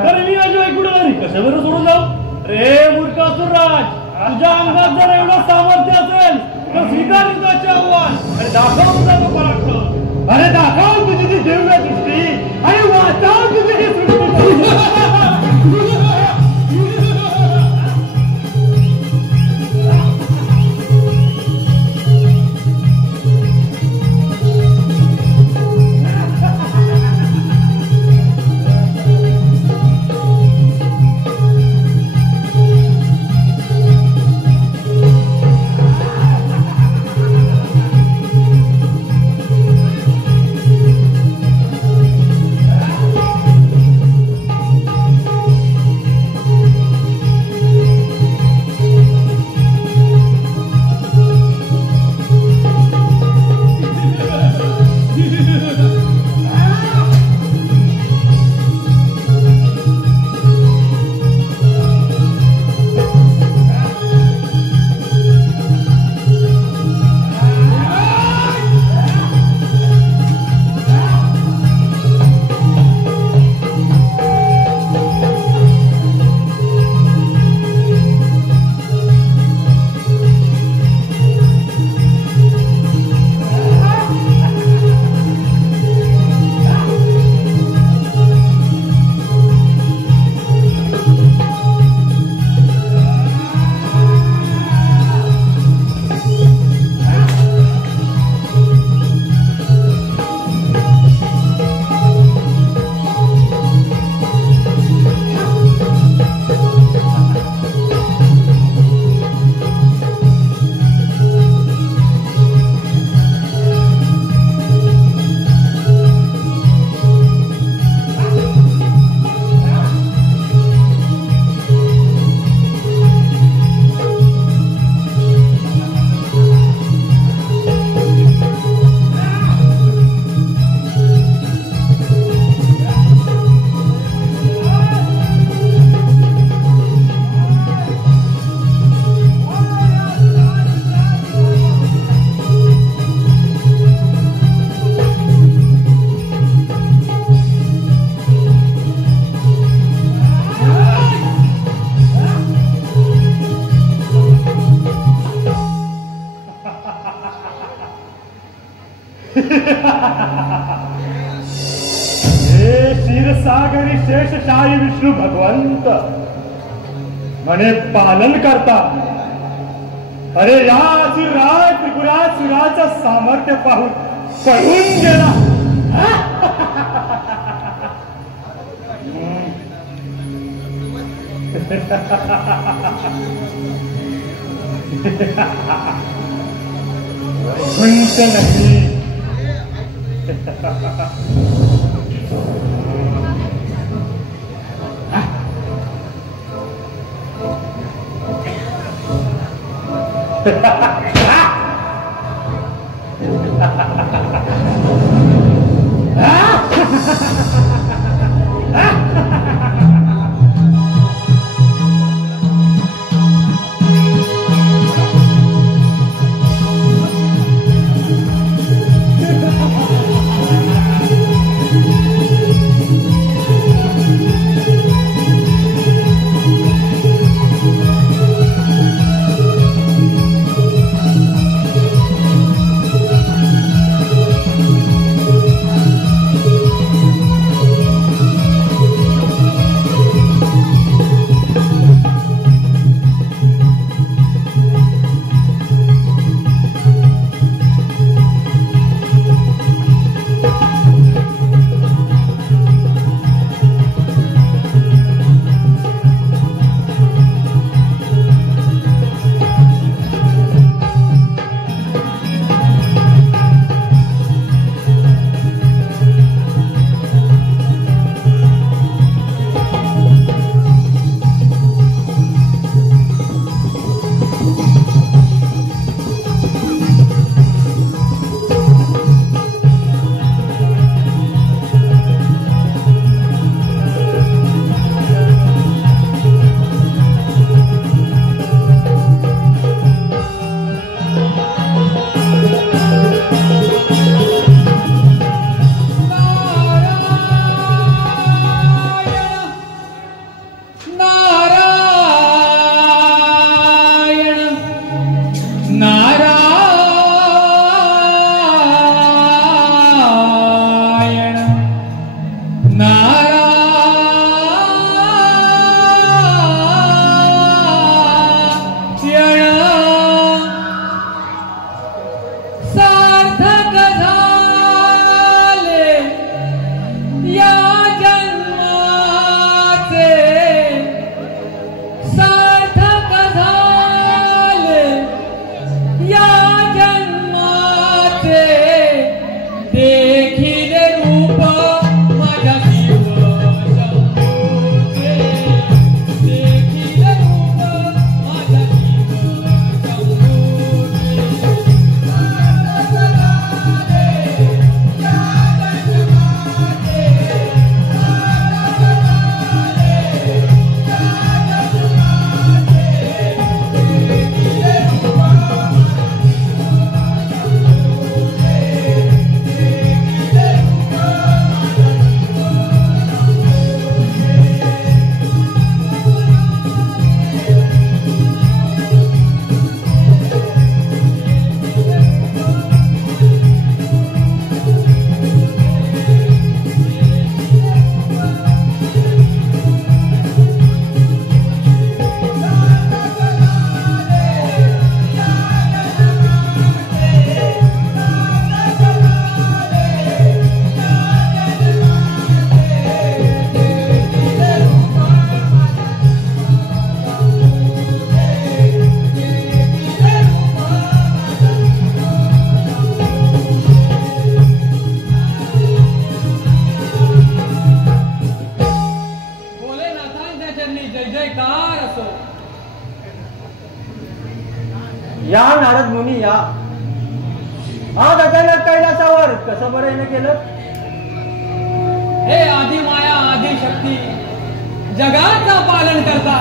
तर मी माझी वैकुंठ नगरी कशावर सोडून जाऊ? रे मूर्खासुरराज, तुझ्या अंगात जर एवढं सामर्थ्य असेल तर स्वीकार युद्धाचे आव्हान आणि दाखव तुझा तो पराक्रम. अरे दाखव तुझी ती दिव्य दृष्टी आणि वाचव तुझी ही सृष्टी. हे क्षीरसागरी शेषशाही विष्णू भगवंत म्हणे पालन करता. अरे या असुरराज त्रिपुरासुराचं सामर्थ्य पाहून पळून गेला. वैकुंठ नगरी या नारद मुनी या. आज अचानक कैलासावर कसं बरं येणं केलं? हे आदि माया आदि शक्ती जगाचा पालन करता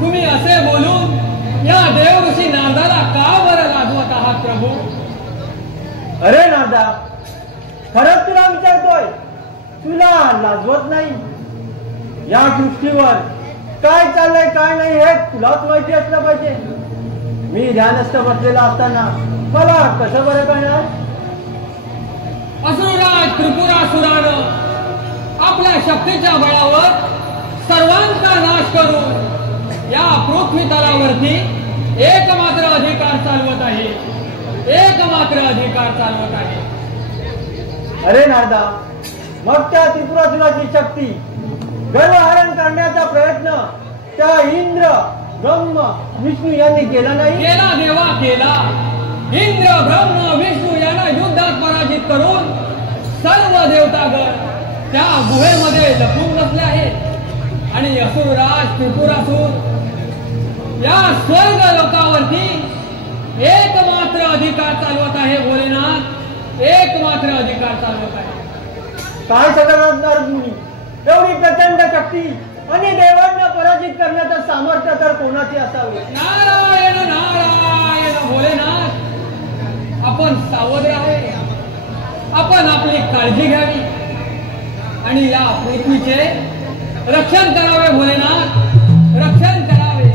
तुम्ही असे बोलून या देव ऋषी नारदाला का बरं लाजवत आहात प्रभू? अरे नारदा, खरंच तुला विचारतोय, तुला लाजवत नाही? या सृष्टीवर काय चाललंय काय नाही हे तुलाच माहिती असलं पाहिजे. मी ध्यानस्थ बसलेला असताना मला कसं बरं कळणार? असुरराज त्रिपुरासुरानं आपल्या शक्तीच्या बळावर सर्वांचा नाश करून या पृथ्वी तलावरती एकमात्र अधिकार चालवत आहे, एकमात्र अधिकार चालवत आहे. अरे नारदा, मग त्या त्रिपुरासुराची शक्ती गर्वहरण करण्याचा प्रयत्न त्या इंद्र ब्रह्म विष्णू यांनी केला नाही? केला देवा केला. इंद्र ब्रह्म विष्णू यांना युद्धात पराजित करून सर्व देवतागण त्या गुहेमध्ये लपून बसले आहेत आणि असुरराज त्रिपुरासुर या स्वर्ग लोकावरती एकमात्र अधिकार चालवत आहे भोलेनाथ, एकमात्र अधिकार चालवत आहे. काय सगळं मुनी, एवढी प्रचंड शक्ती आणि देवांना पराजित करण्याचं सामर्थ्य तर कोणाचे असावे. नारायण नारायण भोलेनाथ, आपण सावध राहावे, आपण आपली काळजी घ्यावी आणि या पृथ्वीचे रक्षण करावे. भोलेनाथ, रक्षण करावे.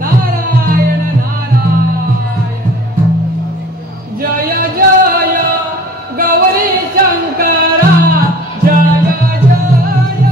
नारायण नारायण. जय जय गौरी शंकरा, जय जय गौरी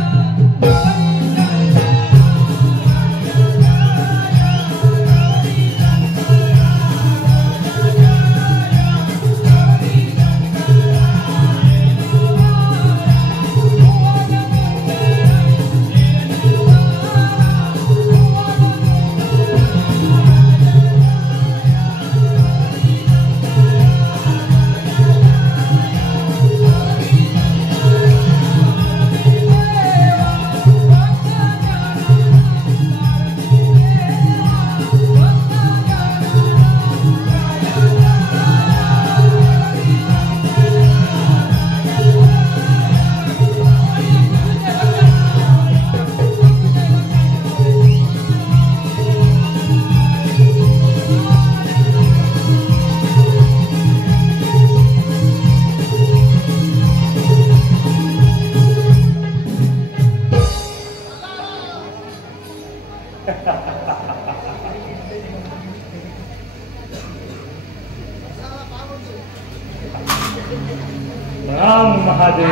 राम महादेव.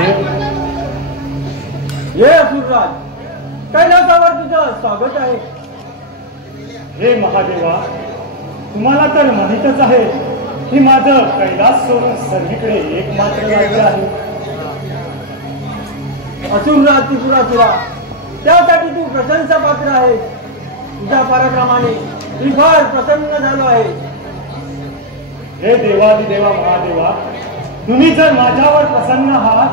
ये असुरराज, कैलासावर तुझं स्वागत आहे. हे महादेवा, तुम्हाला तर माहीतच आहे की माझं कैलास सोडून सर्वीकडे एकमात्र राज्य आहे. असुरराज त्रिपुरासुरा, त्यासाठी तू प्रशंसा पात्र आहे. तुझ्या पराक्रमाने मी फार प्रसन्न झालो आहे. हे देवादिदेवा महादेवा, तुम्ही जर माझ्यावर प्रसन्न आहात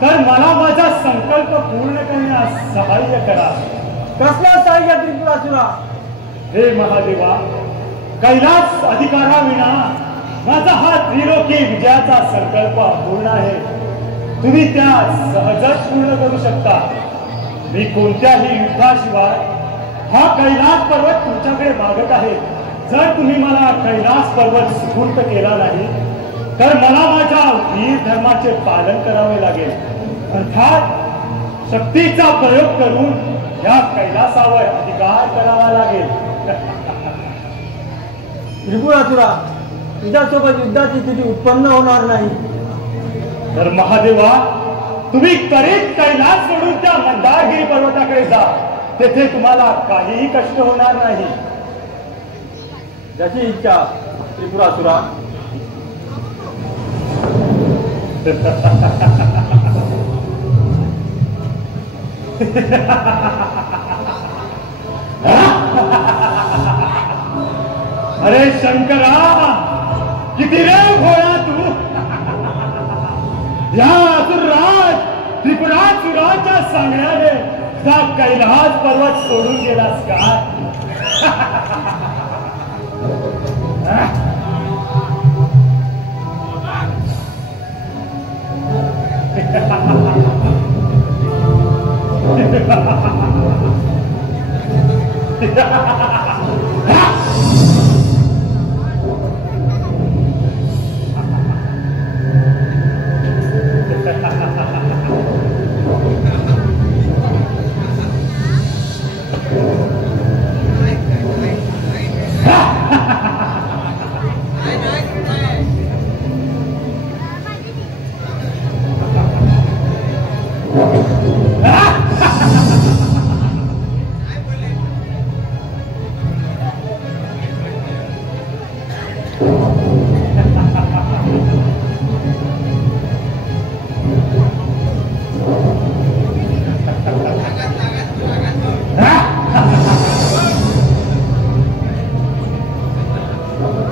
तर मला माझा संकल्प पूर्ण करण्यास सहाय्य करा. कसला सहाय्य त्रिपुरासुरा? हे महादेवा, कैलास अधिकाराविना माझा हा त्रिलोकी विजयाचा संकल्प पूर्ण आहे. तुम्ही त्या सहजच पूर्ण करू शकता. मी कोणत्याही युद्धाशिवाय हा कैलास पर्वत तुमच्याकडे मागत आहे. जर तुम्ही मला कैलास पर्वत सुपूर्द केला नाही तर मला माझ्या वीर धर्माचे पालन करावे लागेल. अर्थात शक्तीचा प्रयोग करून या कैलासावर अधिकार करावा लागेल. त्रिपुरासुरा, तुझ्यासोबत युद्धाची स्थिती उत्पन्न होणार नाही. तर महादेवा, तुम्ही त्वरित कैलास सोडून त्या मंदारगिरी पर्वताकडे जा. तेथे तुम्हाला काहीही कष्ट होणार नाही. जशी इच्छा त्रिपुरासुरा. अरे शंकरा, किती रे भोळा तू. या असुरराज त्रिपुरासुराच्या सांगण्याने जा कैलास पर्वत सोडून गेलास का?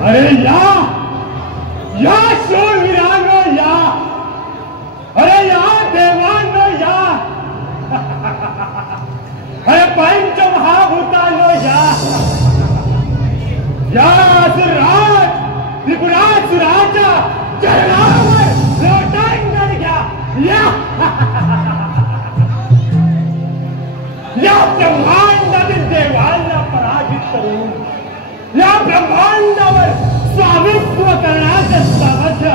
अरे या शूरवीरांनो या. अरे या देवांनो या. अरे पंचमहाभूतांनो या. या असुरराज या ब्रह्मांडातील देवाला पराजित करून या ब्रह्मांडावर स्वामित्व करण्याचे सामर्थ्य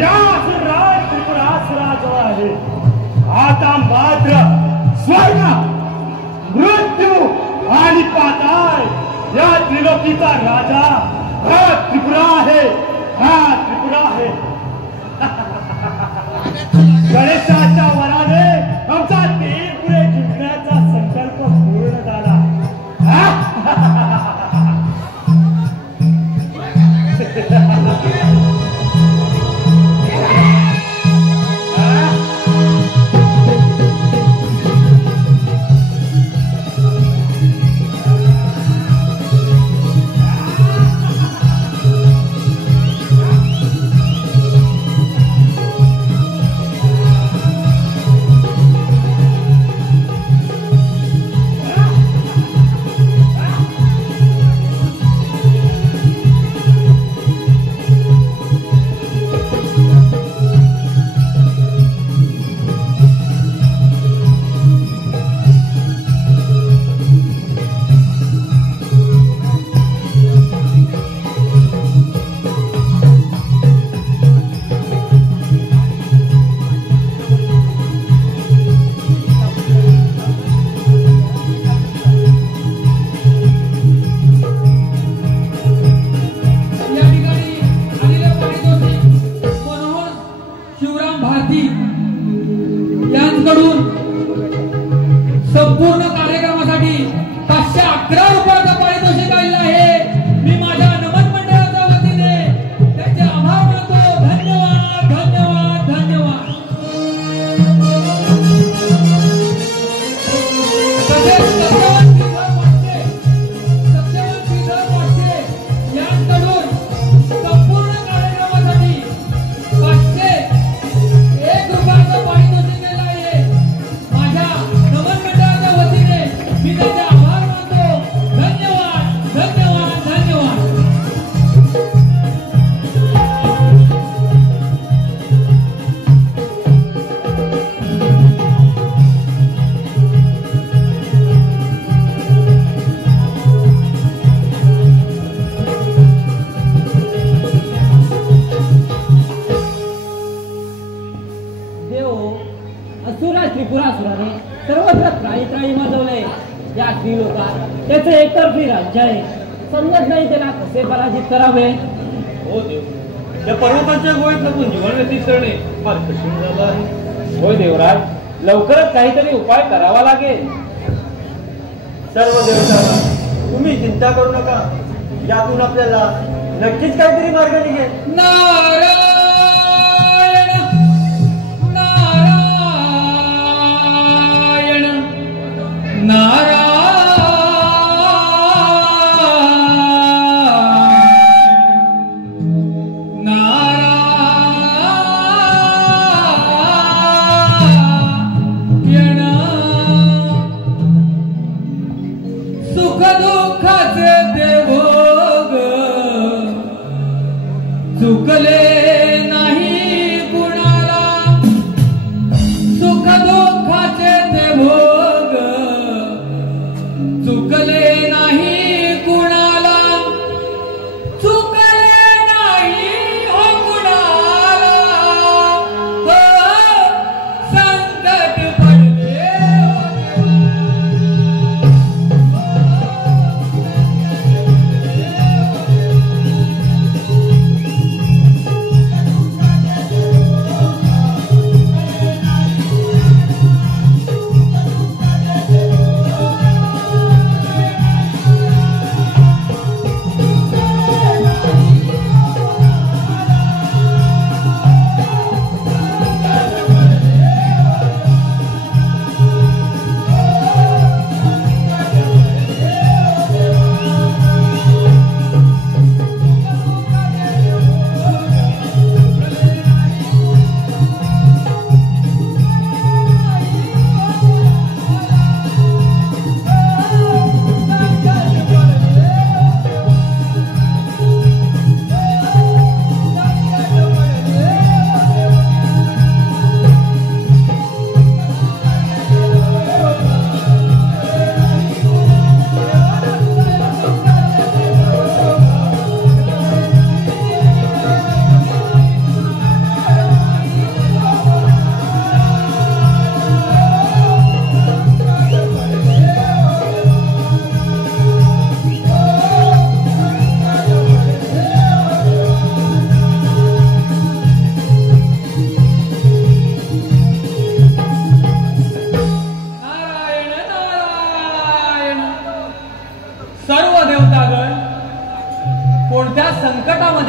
या असुराज त्रिपुरासुराजवळ आहे. आता मात्र स्वर्ग, मृत्यू आणि पाताळ या त्रिलोकीचा राजा हा त्रिपुरा आहे. हा त्रिपुरा आहे. गणेशाच्या वराने आमचा त्रिपुरे जिंकण्याचा संकल्प पूर्ण झाला. संपूर्ण कार्यक्रमासाठी 511 रुपयाचा पारितोषिक आलेला आहे. मी माझ्या नमन मंडळाच्या वतीने त्यांचे आभार मानतो. धन्यवाद धन्यवाद धन्यवाद. तसेच सत्यवान श्रीधर पाटसे यांकडून संपूर्ण कार्यक्रमासाठी 501 रुपयाचा पारितोषिक आलेला आहे. माझ्या नमन मंडळाच्या वतीने मी त्यांचे आभार मानतो. धन्यवाद धन्यवाद धन्यवाद. असुरा त्रिपुरासुराने सर्वत्र त्राई त्राई माजवले. या त्रिलोकात त्याचे एकतर्फी राज्य आहे. समजत नाही त्याला कसे पराजित करावे. हो देव, त्या पर्वतांच्या गोळीत लपून जीवन व्यतीत करणे फार कठीण झालं आहे. होय देवराज, लवकरच काहीतरी उपाय करावा लागेल. सर्व देवतांना तुम्ही चिंता करू नका. यातून आपल्याला नक्कीच काहीतरी मार्ग निघेल. नारायण नारायण नारायण सुख दुःखाचे देव ग, चुकले नाही कुणाला. सुख दुःखाचे देव ग, चुकले नाही कुणाला. चुकले नाही हो कुणाला. हो संकट पडले हो देवा.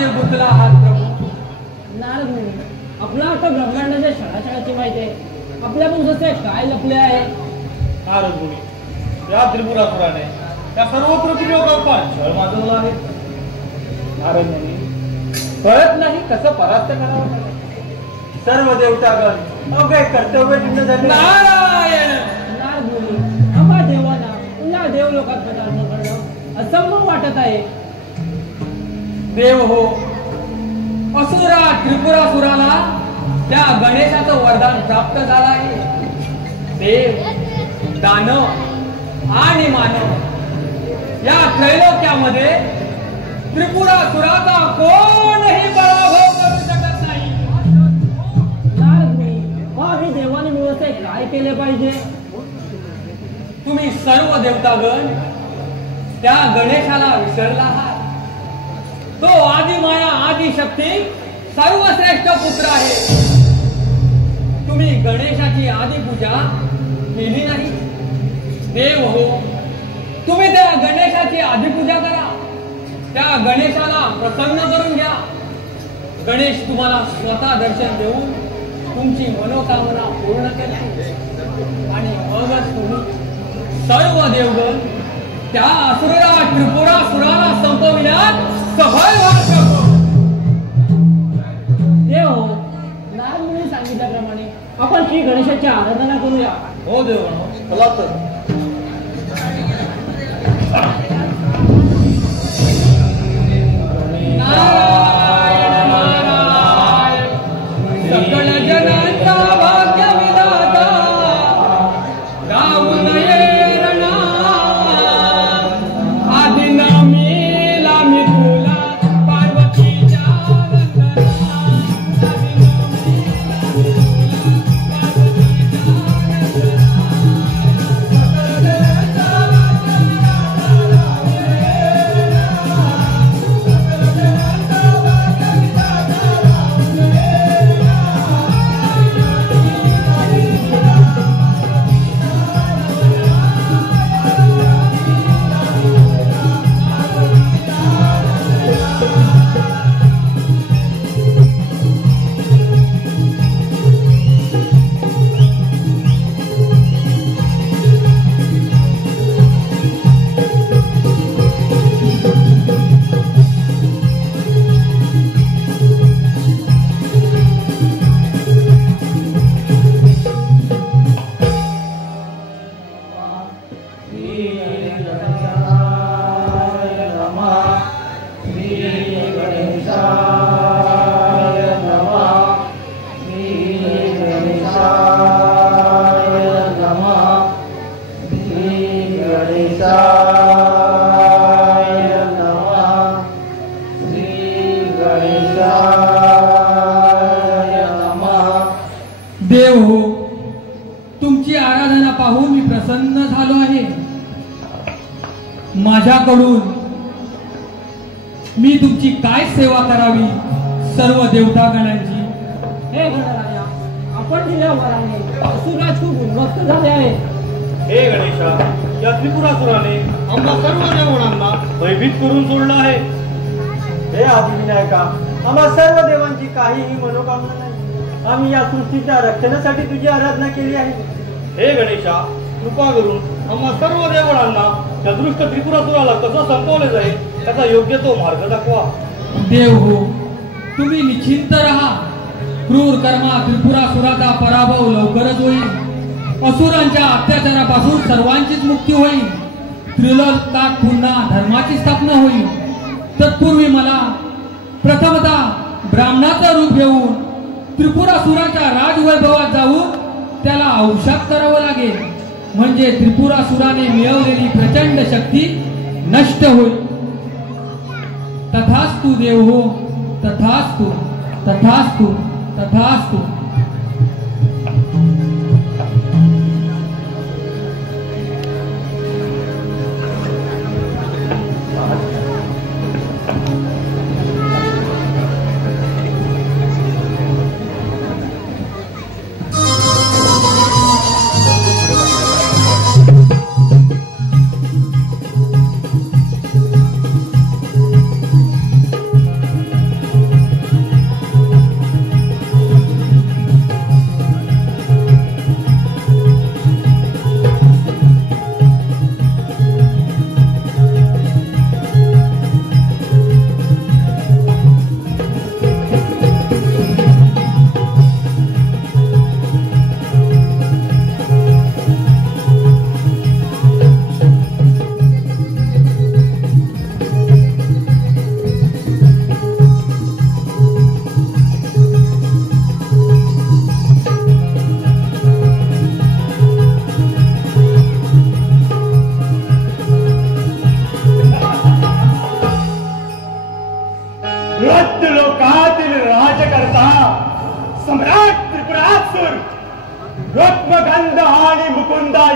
माझे बुकला हात प्रभू. नारद मुनी, आपला आता ब्रह्मांडाच्या शाळाची माहिती आहे. आपल्याकडून जसे काय लपले आहे. नारद मुनी, या त्रिपुरासुराने त्या सर्व पृथ्वीलोकावर छळ माजवला आहे. नारद मुनी, कळत नाही कसं परास्त करावं. सर्व देवतागण अवघे कर्तव्य निंद झाले. नारायण. नारद मुनी, आम्हा देवांना या देवलोकात पदार्थ करणं असंभव वाटत आहे. देव हो, असुरा त्रिपुरासुराला त्या गणेशाचं वरदान प्राप्त झालं आहे. देव, दानव आणि मानव या त्रैलोक्यामध्ये त्रिपुरासुराचा कोणही पराभव करू शकत नाही. नारद मुनी, मग आम्ही देवाने मिळवते काय केले पाहिजे? तुम्ही सर्व देवतागण त्या गणेशाला विसरला आहात. तो आदिमाया आदिशक्ती सर्वश्रेष्ठ पुत्र आहे. तुम्ही गणेशाची आदिपूजा केली नाही. देव हो, तुम्ही त्या गणेशाची आदिपूजा करा. त्या गणेशाला प्रसन्न करून घ्या. गणेश तुम्हाला स्वतः दर्शन देऊन तुमची मनोकामना पूर्ण करते आणि मगच तुम्ही सर्व देवगण त्या असुरा त्रिपुरासुराला संपविण्यात सफल व्हाल. देव हो, नारद मुनी सांगितल्याप्रमाणे आपण श्री गणेशाची आराधना करूया. हो देव, चला तर. नारायण नारायण, सकल जनांचा भाग्य विधाता, राहू नये रणा. आधी नामीला मी तुला पार्वतीच्या वंदना. देव हो, तुमची आराधना पाहून मी प्रसन्न झालो आहे. माझ्याकडून मी तुमची काय सेवा करावी सर्व देवतागणांची? हे गणराया, आपण दिल्या वराने असुराज खूप उन्मत्त झाले आहे. हे गणेशा, या त्रिपुरासुराने आम्हा सर्व देवांना भयभीत करून सोडलं आहे. हे आदिविनायका, आम्हा सर्व देवांची काहीही मनोकामना नाही. आम्ही या सृष्टीच्या रक्षणासाठी तुझी आराधना केली आहे. हे गणेशा, कृपा करून आम्हा सर्व देवांना त्या दृष्ट त्रिपुरासुराला कसं संपवले जाईल त्याचा योग्य तो मार्ग दाखवा. देव हो, तुम्ही निश्चिंत राहा. क्रूर कर्मा त्रिपुरासुराचा पराभव लवकरच होईल. असुरांच्या अत्याचारापासून सर्वांचीच मुक्ती होईल. त्रिलोकात पुन्हा धर्माची स्थापना होईल. तत्पूर्वी मला प्रथमतः ब्राह्मणाचं रूप घेऊन त्रिपुरासुराच्या राजवैभवात जाऊन त्याला अवशाप करावं लागेल. म्हणजे त्रिपुरासुराने मिळवलेली प्रचंड शक्ती नष्ट होईल. तथास्तु देव हो, तथास्तु, तथास्तु, तथास्तु.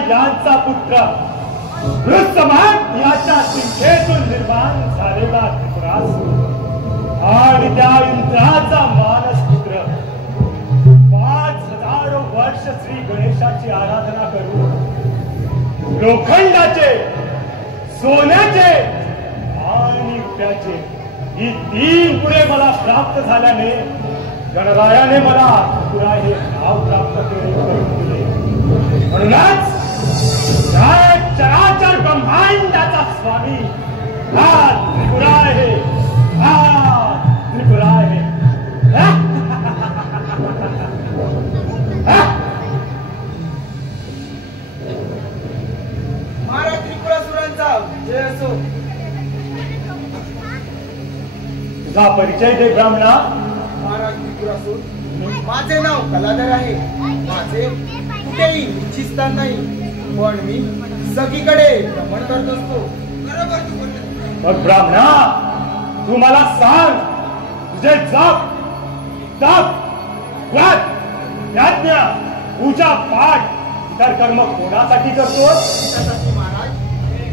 यांचा पुत्र वृत्तमान याच्या सिंखेतून निर्माण झालेला त्रिपुरासूर आणि त्या इंद्राचा मानस पुत्र 5000 वर्ष श्री गणेशाची आराधना करून लोखंडाचे, सोन्याचे आणि रुपयाचे ही 3 गुणे मला प्राप्त झाल्याने गणरायाने मला त्रिपुरा हे नाव प्राप्त करून दिले. म्हणूनच चराचर ब्रह्मांडाचा स्वामी हा त्रिपुरा आहे, हा त्रिपुरा आहे. महाराज त्रिपुरासुरांचा जय असो. तुझा परिचय दे ब्राह्मणा. महाराज त्रिपुरासूर, माझे नाव कलाधर आहे. माझे कुठेही निश्चित स्थान नाही, पण मी सगळीकडे भ्रमण करत असतो. मग ब्राह्मणा तू मला सांग, तुझे जप, तप, व्रत, यज्ञ, पूजा पाठ इतर कर्म कोणासाठी करतोस? महाराज,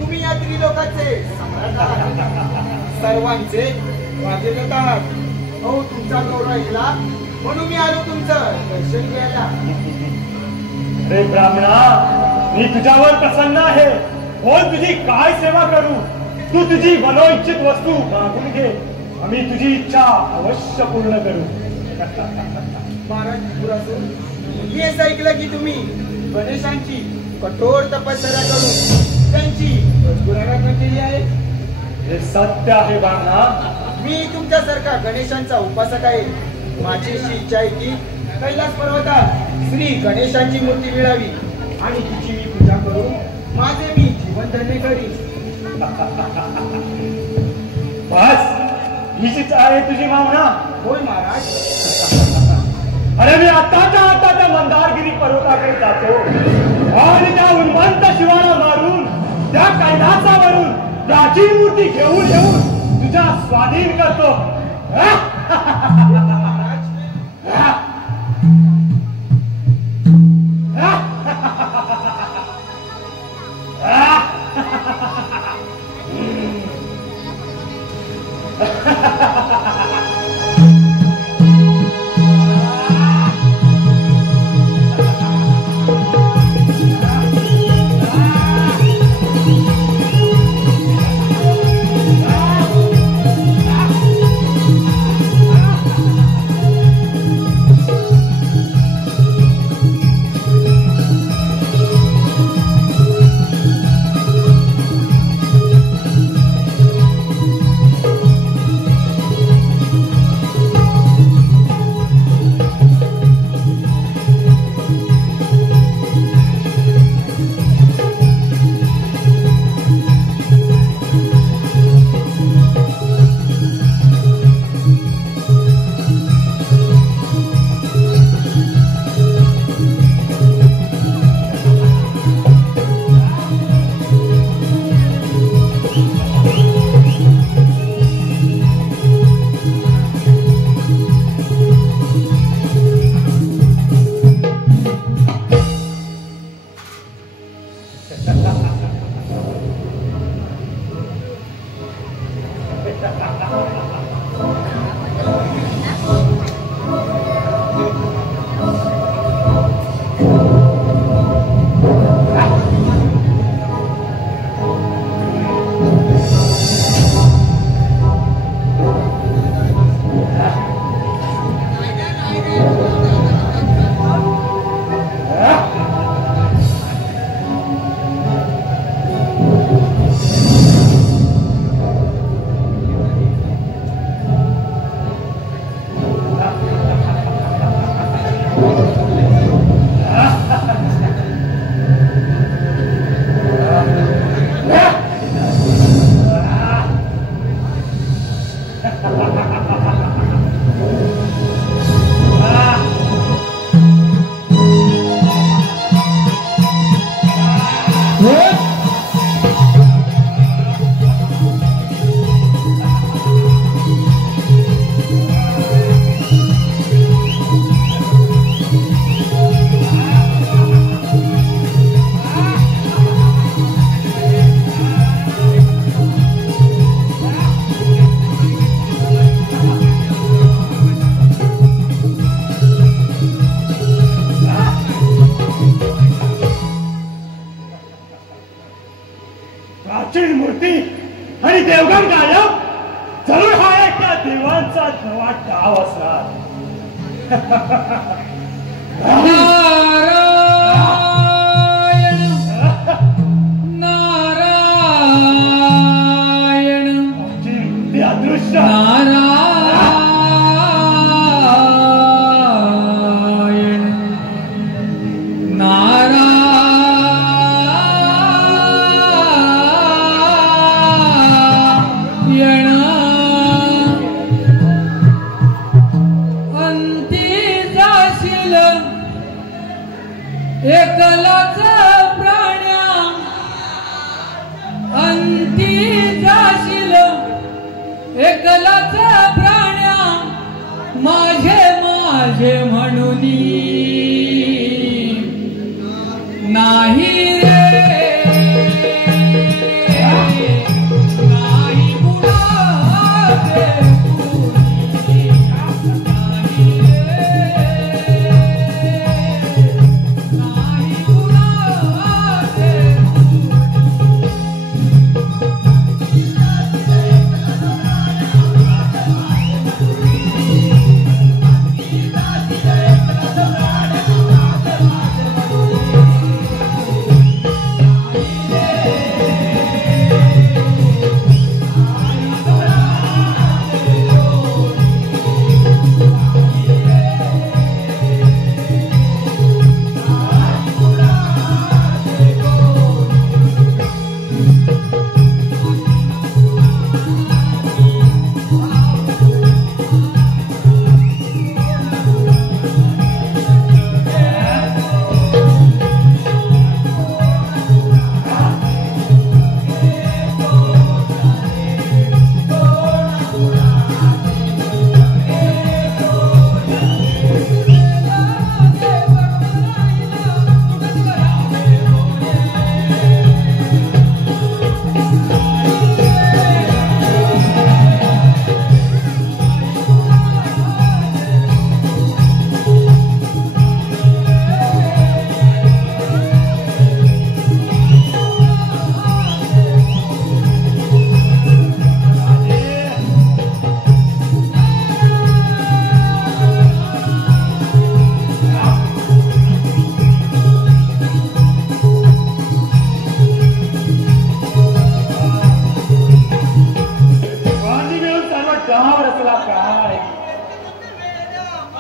तुम्ही या त्रिलोकाचे सम्राट आहात, सर्वांचे वाजेत आहात. हो, तुमचा गौरव ऐकला म्हणून मी आलो तुमचं दर्शन घ्यायला. अरे ब्राह्मणा, मी तुझ्यावर प्रसन्न आहे. बोल, तुझी काय सेवा करू? तू तुझी मनोइच्छित वस्तू मागून घे, आम्ही तुझी इच्छा अवश्य पूर्ण करू. महाराज त्रिपुरासूर, मी असं ऐकलं की तुम्ही गणेशांची कठोर तपश्चर्या करून त्यांची आराधना केली आहे. हे सत्य आहे ब्राह्मणा. मी तुमच्यासारखा गणेशांचा उपासक आहे. माझी अशी इच्छा आहे की कैलास पर्वतात श्री गणेशांची मूर्ती मिळावी आणि तिची मी पूजा करून माझे मी जीवन धन्य करीन. बस हीच इच्छा आहे तुझी भावना? होय महाराज. अरे मी आता त्या मंदारगिरी पर्वताकडे जातो आणि त्या उन्मंत शिवाला मारून त्या कैलासावरून प्राचीन मूर्ती घेऊन येऊन तुझ्या स्वाधीन करतो. अक्षिण मूर्ती आणि देवगण गायब. जरूर हा एक त्या देवांचा नवा डाव असणार. नारायण नारायण ते अदृश्य नारायण नारायण अंती जाशील एकलाच प्राण्या अंती जाशील एकलाच प्राण्या माझे माझे म्हणून नाही रे नाही कुणाचे कुणी नाही रे नाही कुणाचे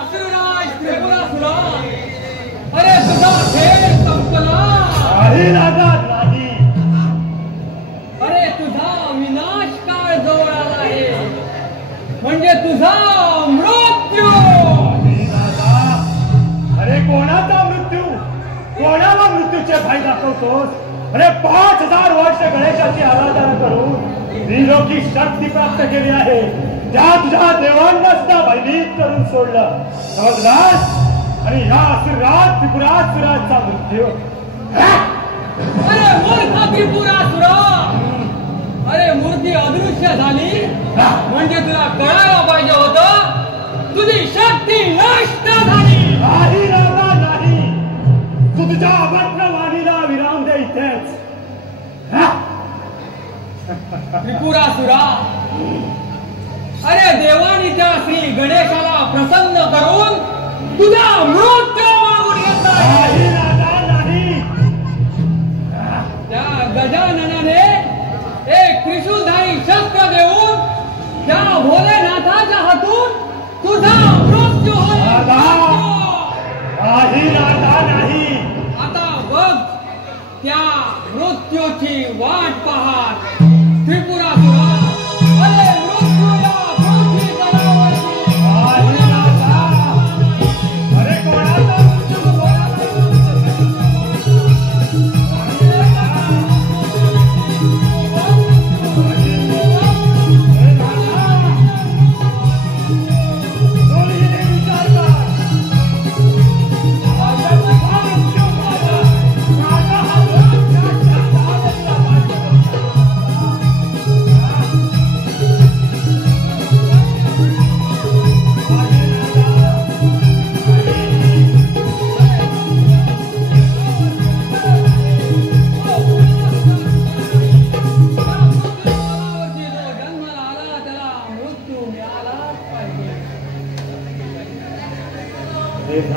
असुरराज त्रिपुरासुरा अरे तुझा खेळ संपला. नाही अरे तुझा विनाश काळ जवळ आला आहे म्हणजे तुझा मृत्यू. अरे कोणाचा मृत्यू कोणाला मृत्यूचे भय दाखवतोस. अरे 5000 वर्ष गणेशाची आराधना करून त्रिलोकी शक्ती प्राप्त केली आहे. त्या तुझ्या देवांना सुद्धा भयभीत करून सोडलं समजलास. आणि या असुरराज त्रिपुरासुराचा मृत्यू. अरे मूर्ख त्रिपुरासुरा अरे मूर्ती अदृश्य झाली म्हणजे तुला कळायला पाहिजे होतं तुझी शक्ती नष्ट झाली. नाही राजा नाही. तू तुझ्या अभद्र वाणीला विराम दे इथेच. त्रिपुरासुरा अरे देवानी त्या श्री गणेशाला प्रसन्न करून तुझा मृत्यू मागून घेतला. नाही राजा नाही. त्या गजाननाने एक त्रिशूलधारी शस्त्र देऊन त्या भोलेनाथाच्या हातून तुझा मृत्यू होईल. नाही राजा नाही. आता बघ त्या मृत्यूची वाट पाहत त्रिपुरासुरा अरे मृत्यूला पृथ्वी तलावरती. अरे कोणाचा मृत्यू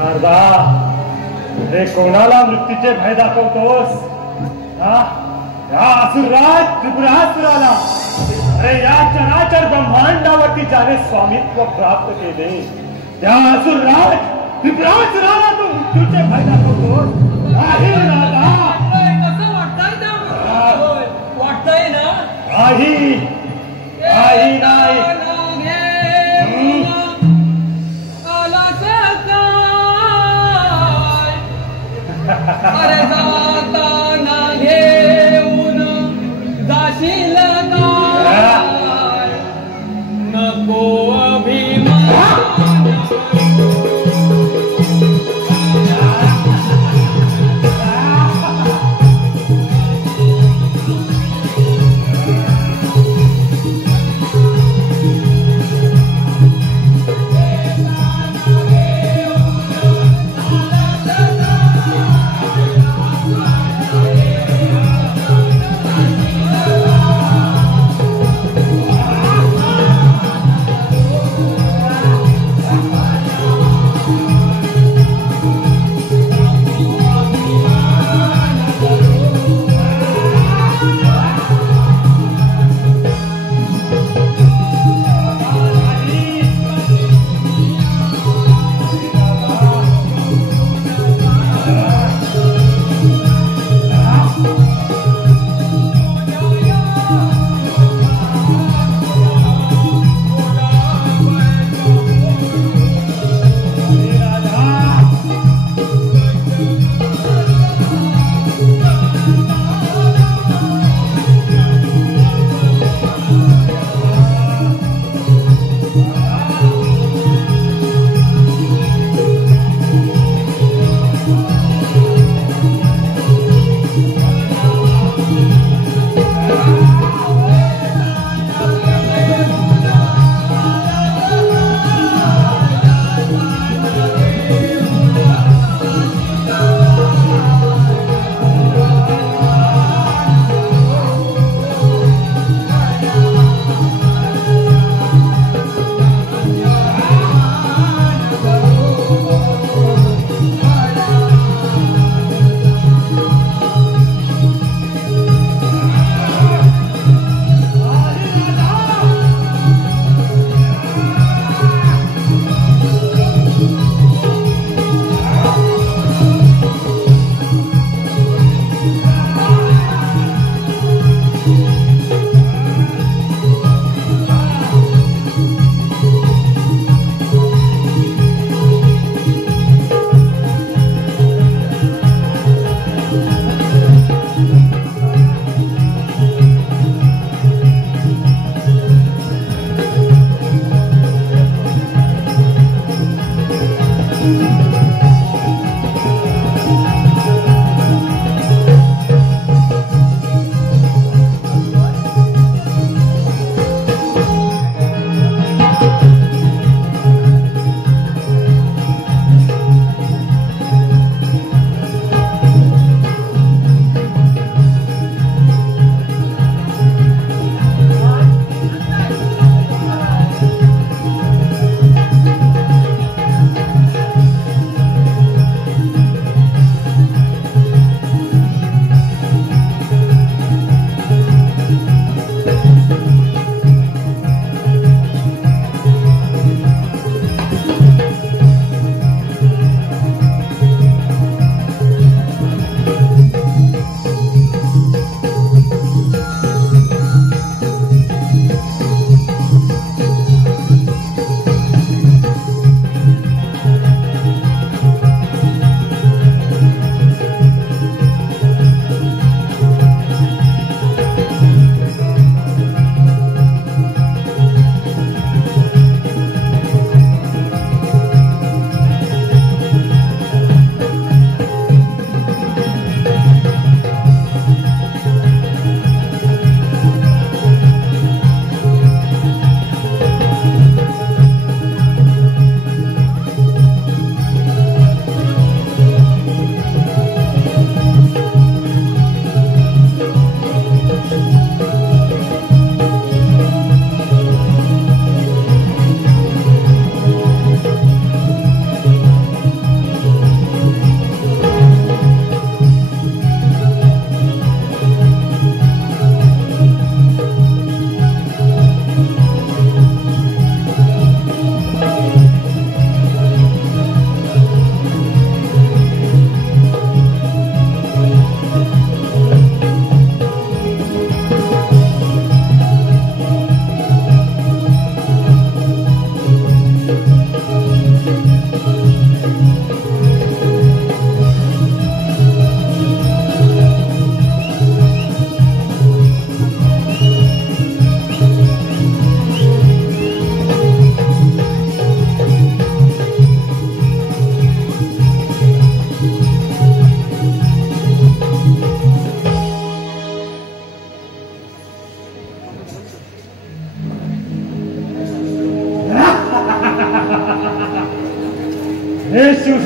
नारदा, रे कोणाला मृत्यूचे भय दाखवतोस? हा, या असुरराज त्रिपुरासुराला, अरे या चराचर ब्रह्मांडावरती ज्याने स्वामित्व प्राप्त केले, त्या असुरराज त्रिपुरासुराला तू मृत्यूचे भय दाखवतोस? नाही नारदा. कसं वाटतंय? वाटतंय ना? काही नाही. अरे जाताना घेऊन जाशील काय? नको अभिमान.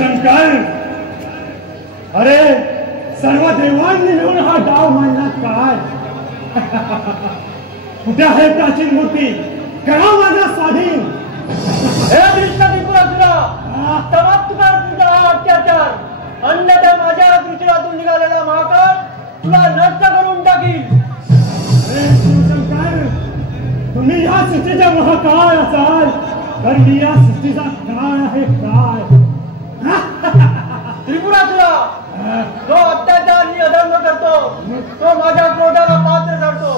शिवशंकर, अरे सर्व देवांनी मिळून हा डाव मांडला काय? कुठे आहे प्राचीन मूर्ती? करा माझा स्वाधीन. हे कृष्ण त्रिपुरासुरा, समाप्त कर तुझा हा अत्याचार, अन्यथा माझ्या त्रिशूळातून निघालेला महाकाळ तुला नष्ट करून टाकील. अरे शिवशंकर, तुम्ही या सृष्टीचा महाकाळ असाल तर मी या सृष्टीचा काळ आहे काय? त्रिपुरासुरा, जो अत्याचार आणि अधर्म करतो तो माझ्या क्रोधाला पात्र ठरतो.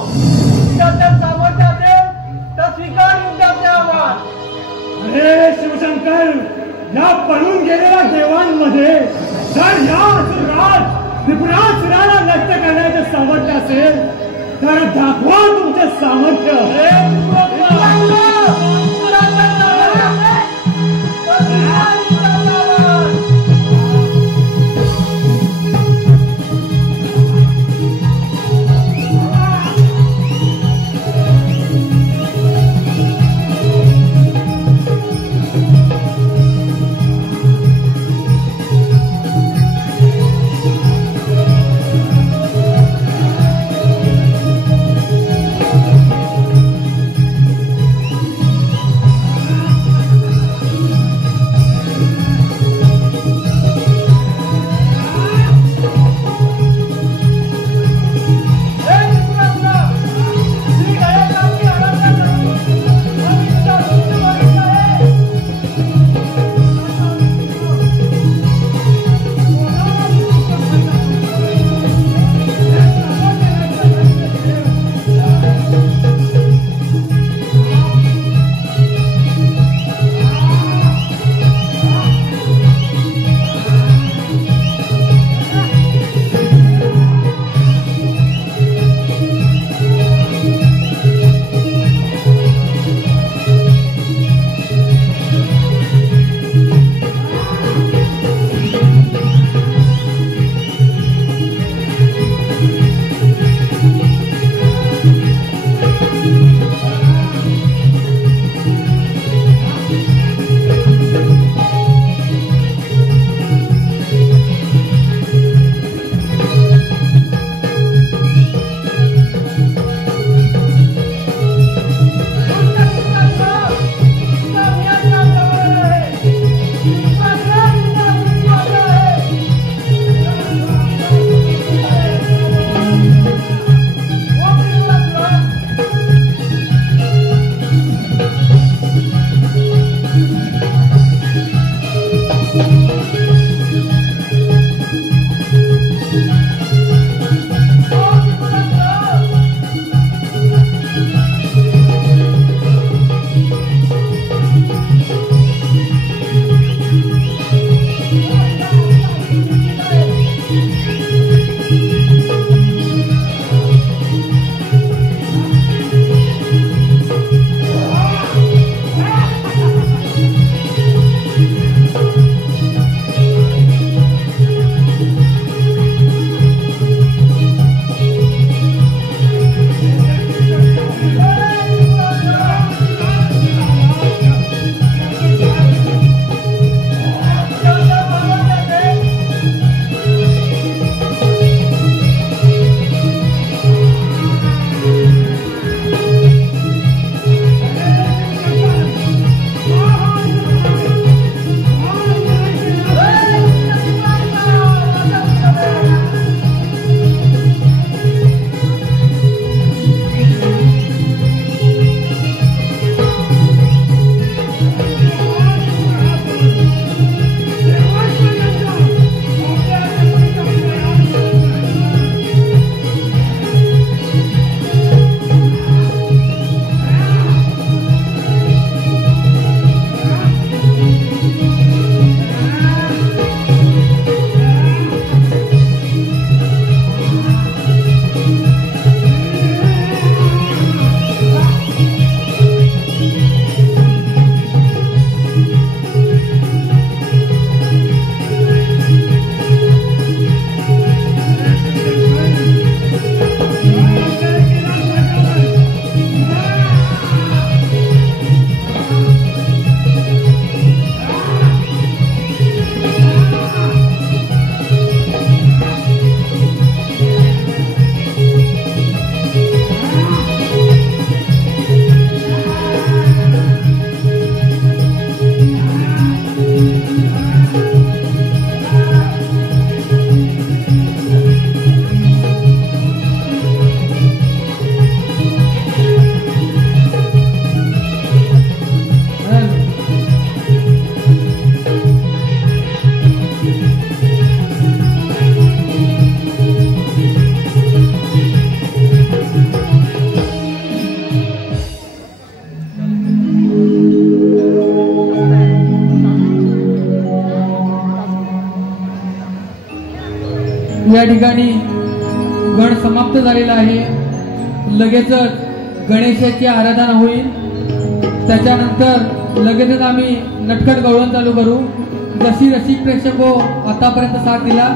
तुझ्यात जर सामर्थ्य असेल तर स्वीकार युद्धाचे आव्हान. अरे शिवशंकर, या पळून गेलेल्या देवांमध्ये जर या असुरराज त्रिपुरासुराला नष्ट करण्याचे सामर्थ्य असेल तर दाखवा तुमचे सामर्थ्य. ठिकाणी गण समाप्त झालेला आहे. लगेचच गणेशाची आराधना होईल. त्याच्यानंतर लगेचच आम्ही नटखट गवळण चालू करू. जशी रसिक प्रेक्षक हो आतापर्यंत साथ दिला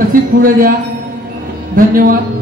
तशीच पुढे द्या. धन्यवाद.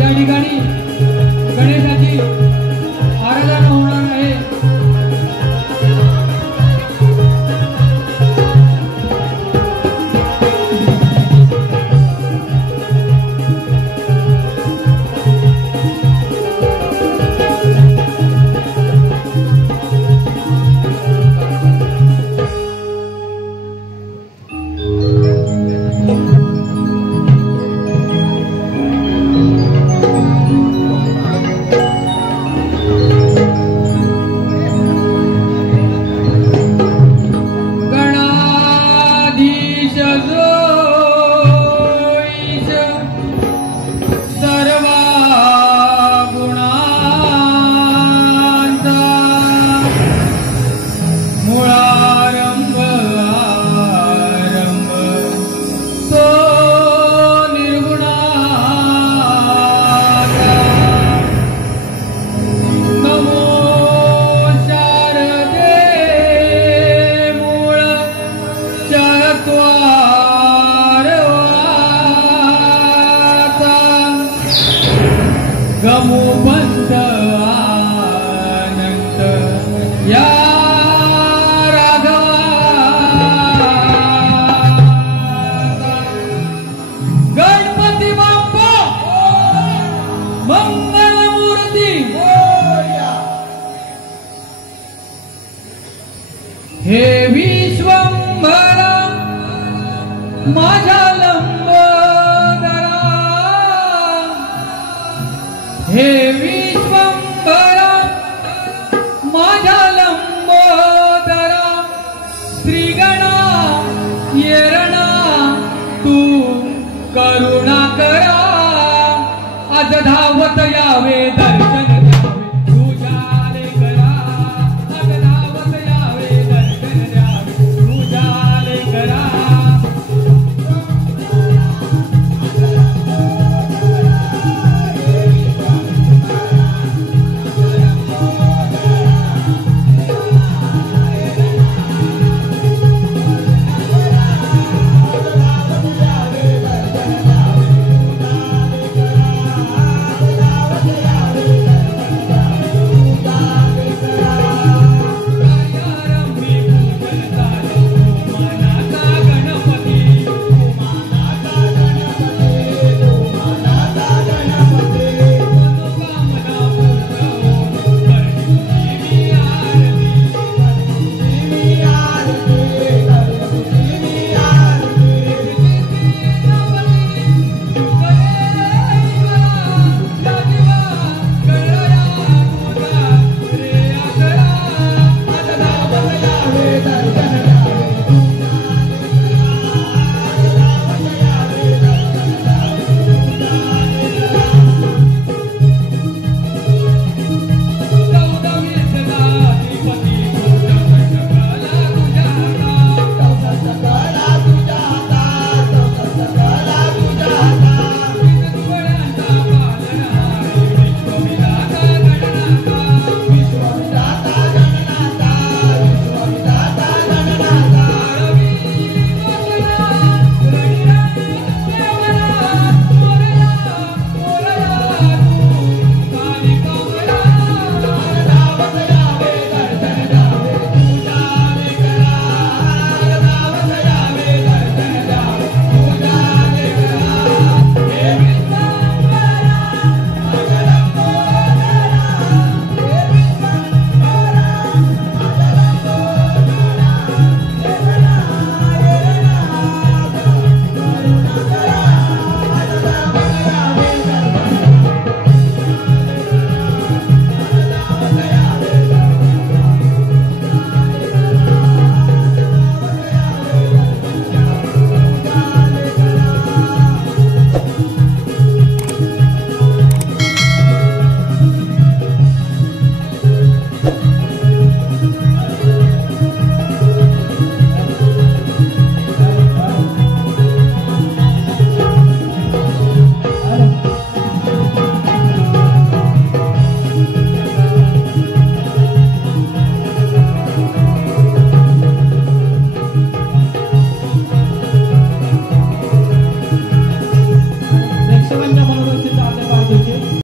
या ठिकाणी गणेशाची आराधना होणार आहे. हे विश्वंभरा माझ्या लंबोदरा, हे विश्वंभरा माझ्या लंबोदरा, श्रीगणा येरणा तू करुणा करा, आज धावत यावे दर्शन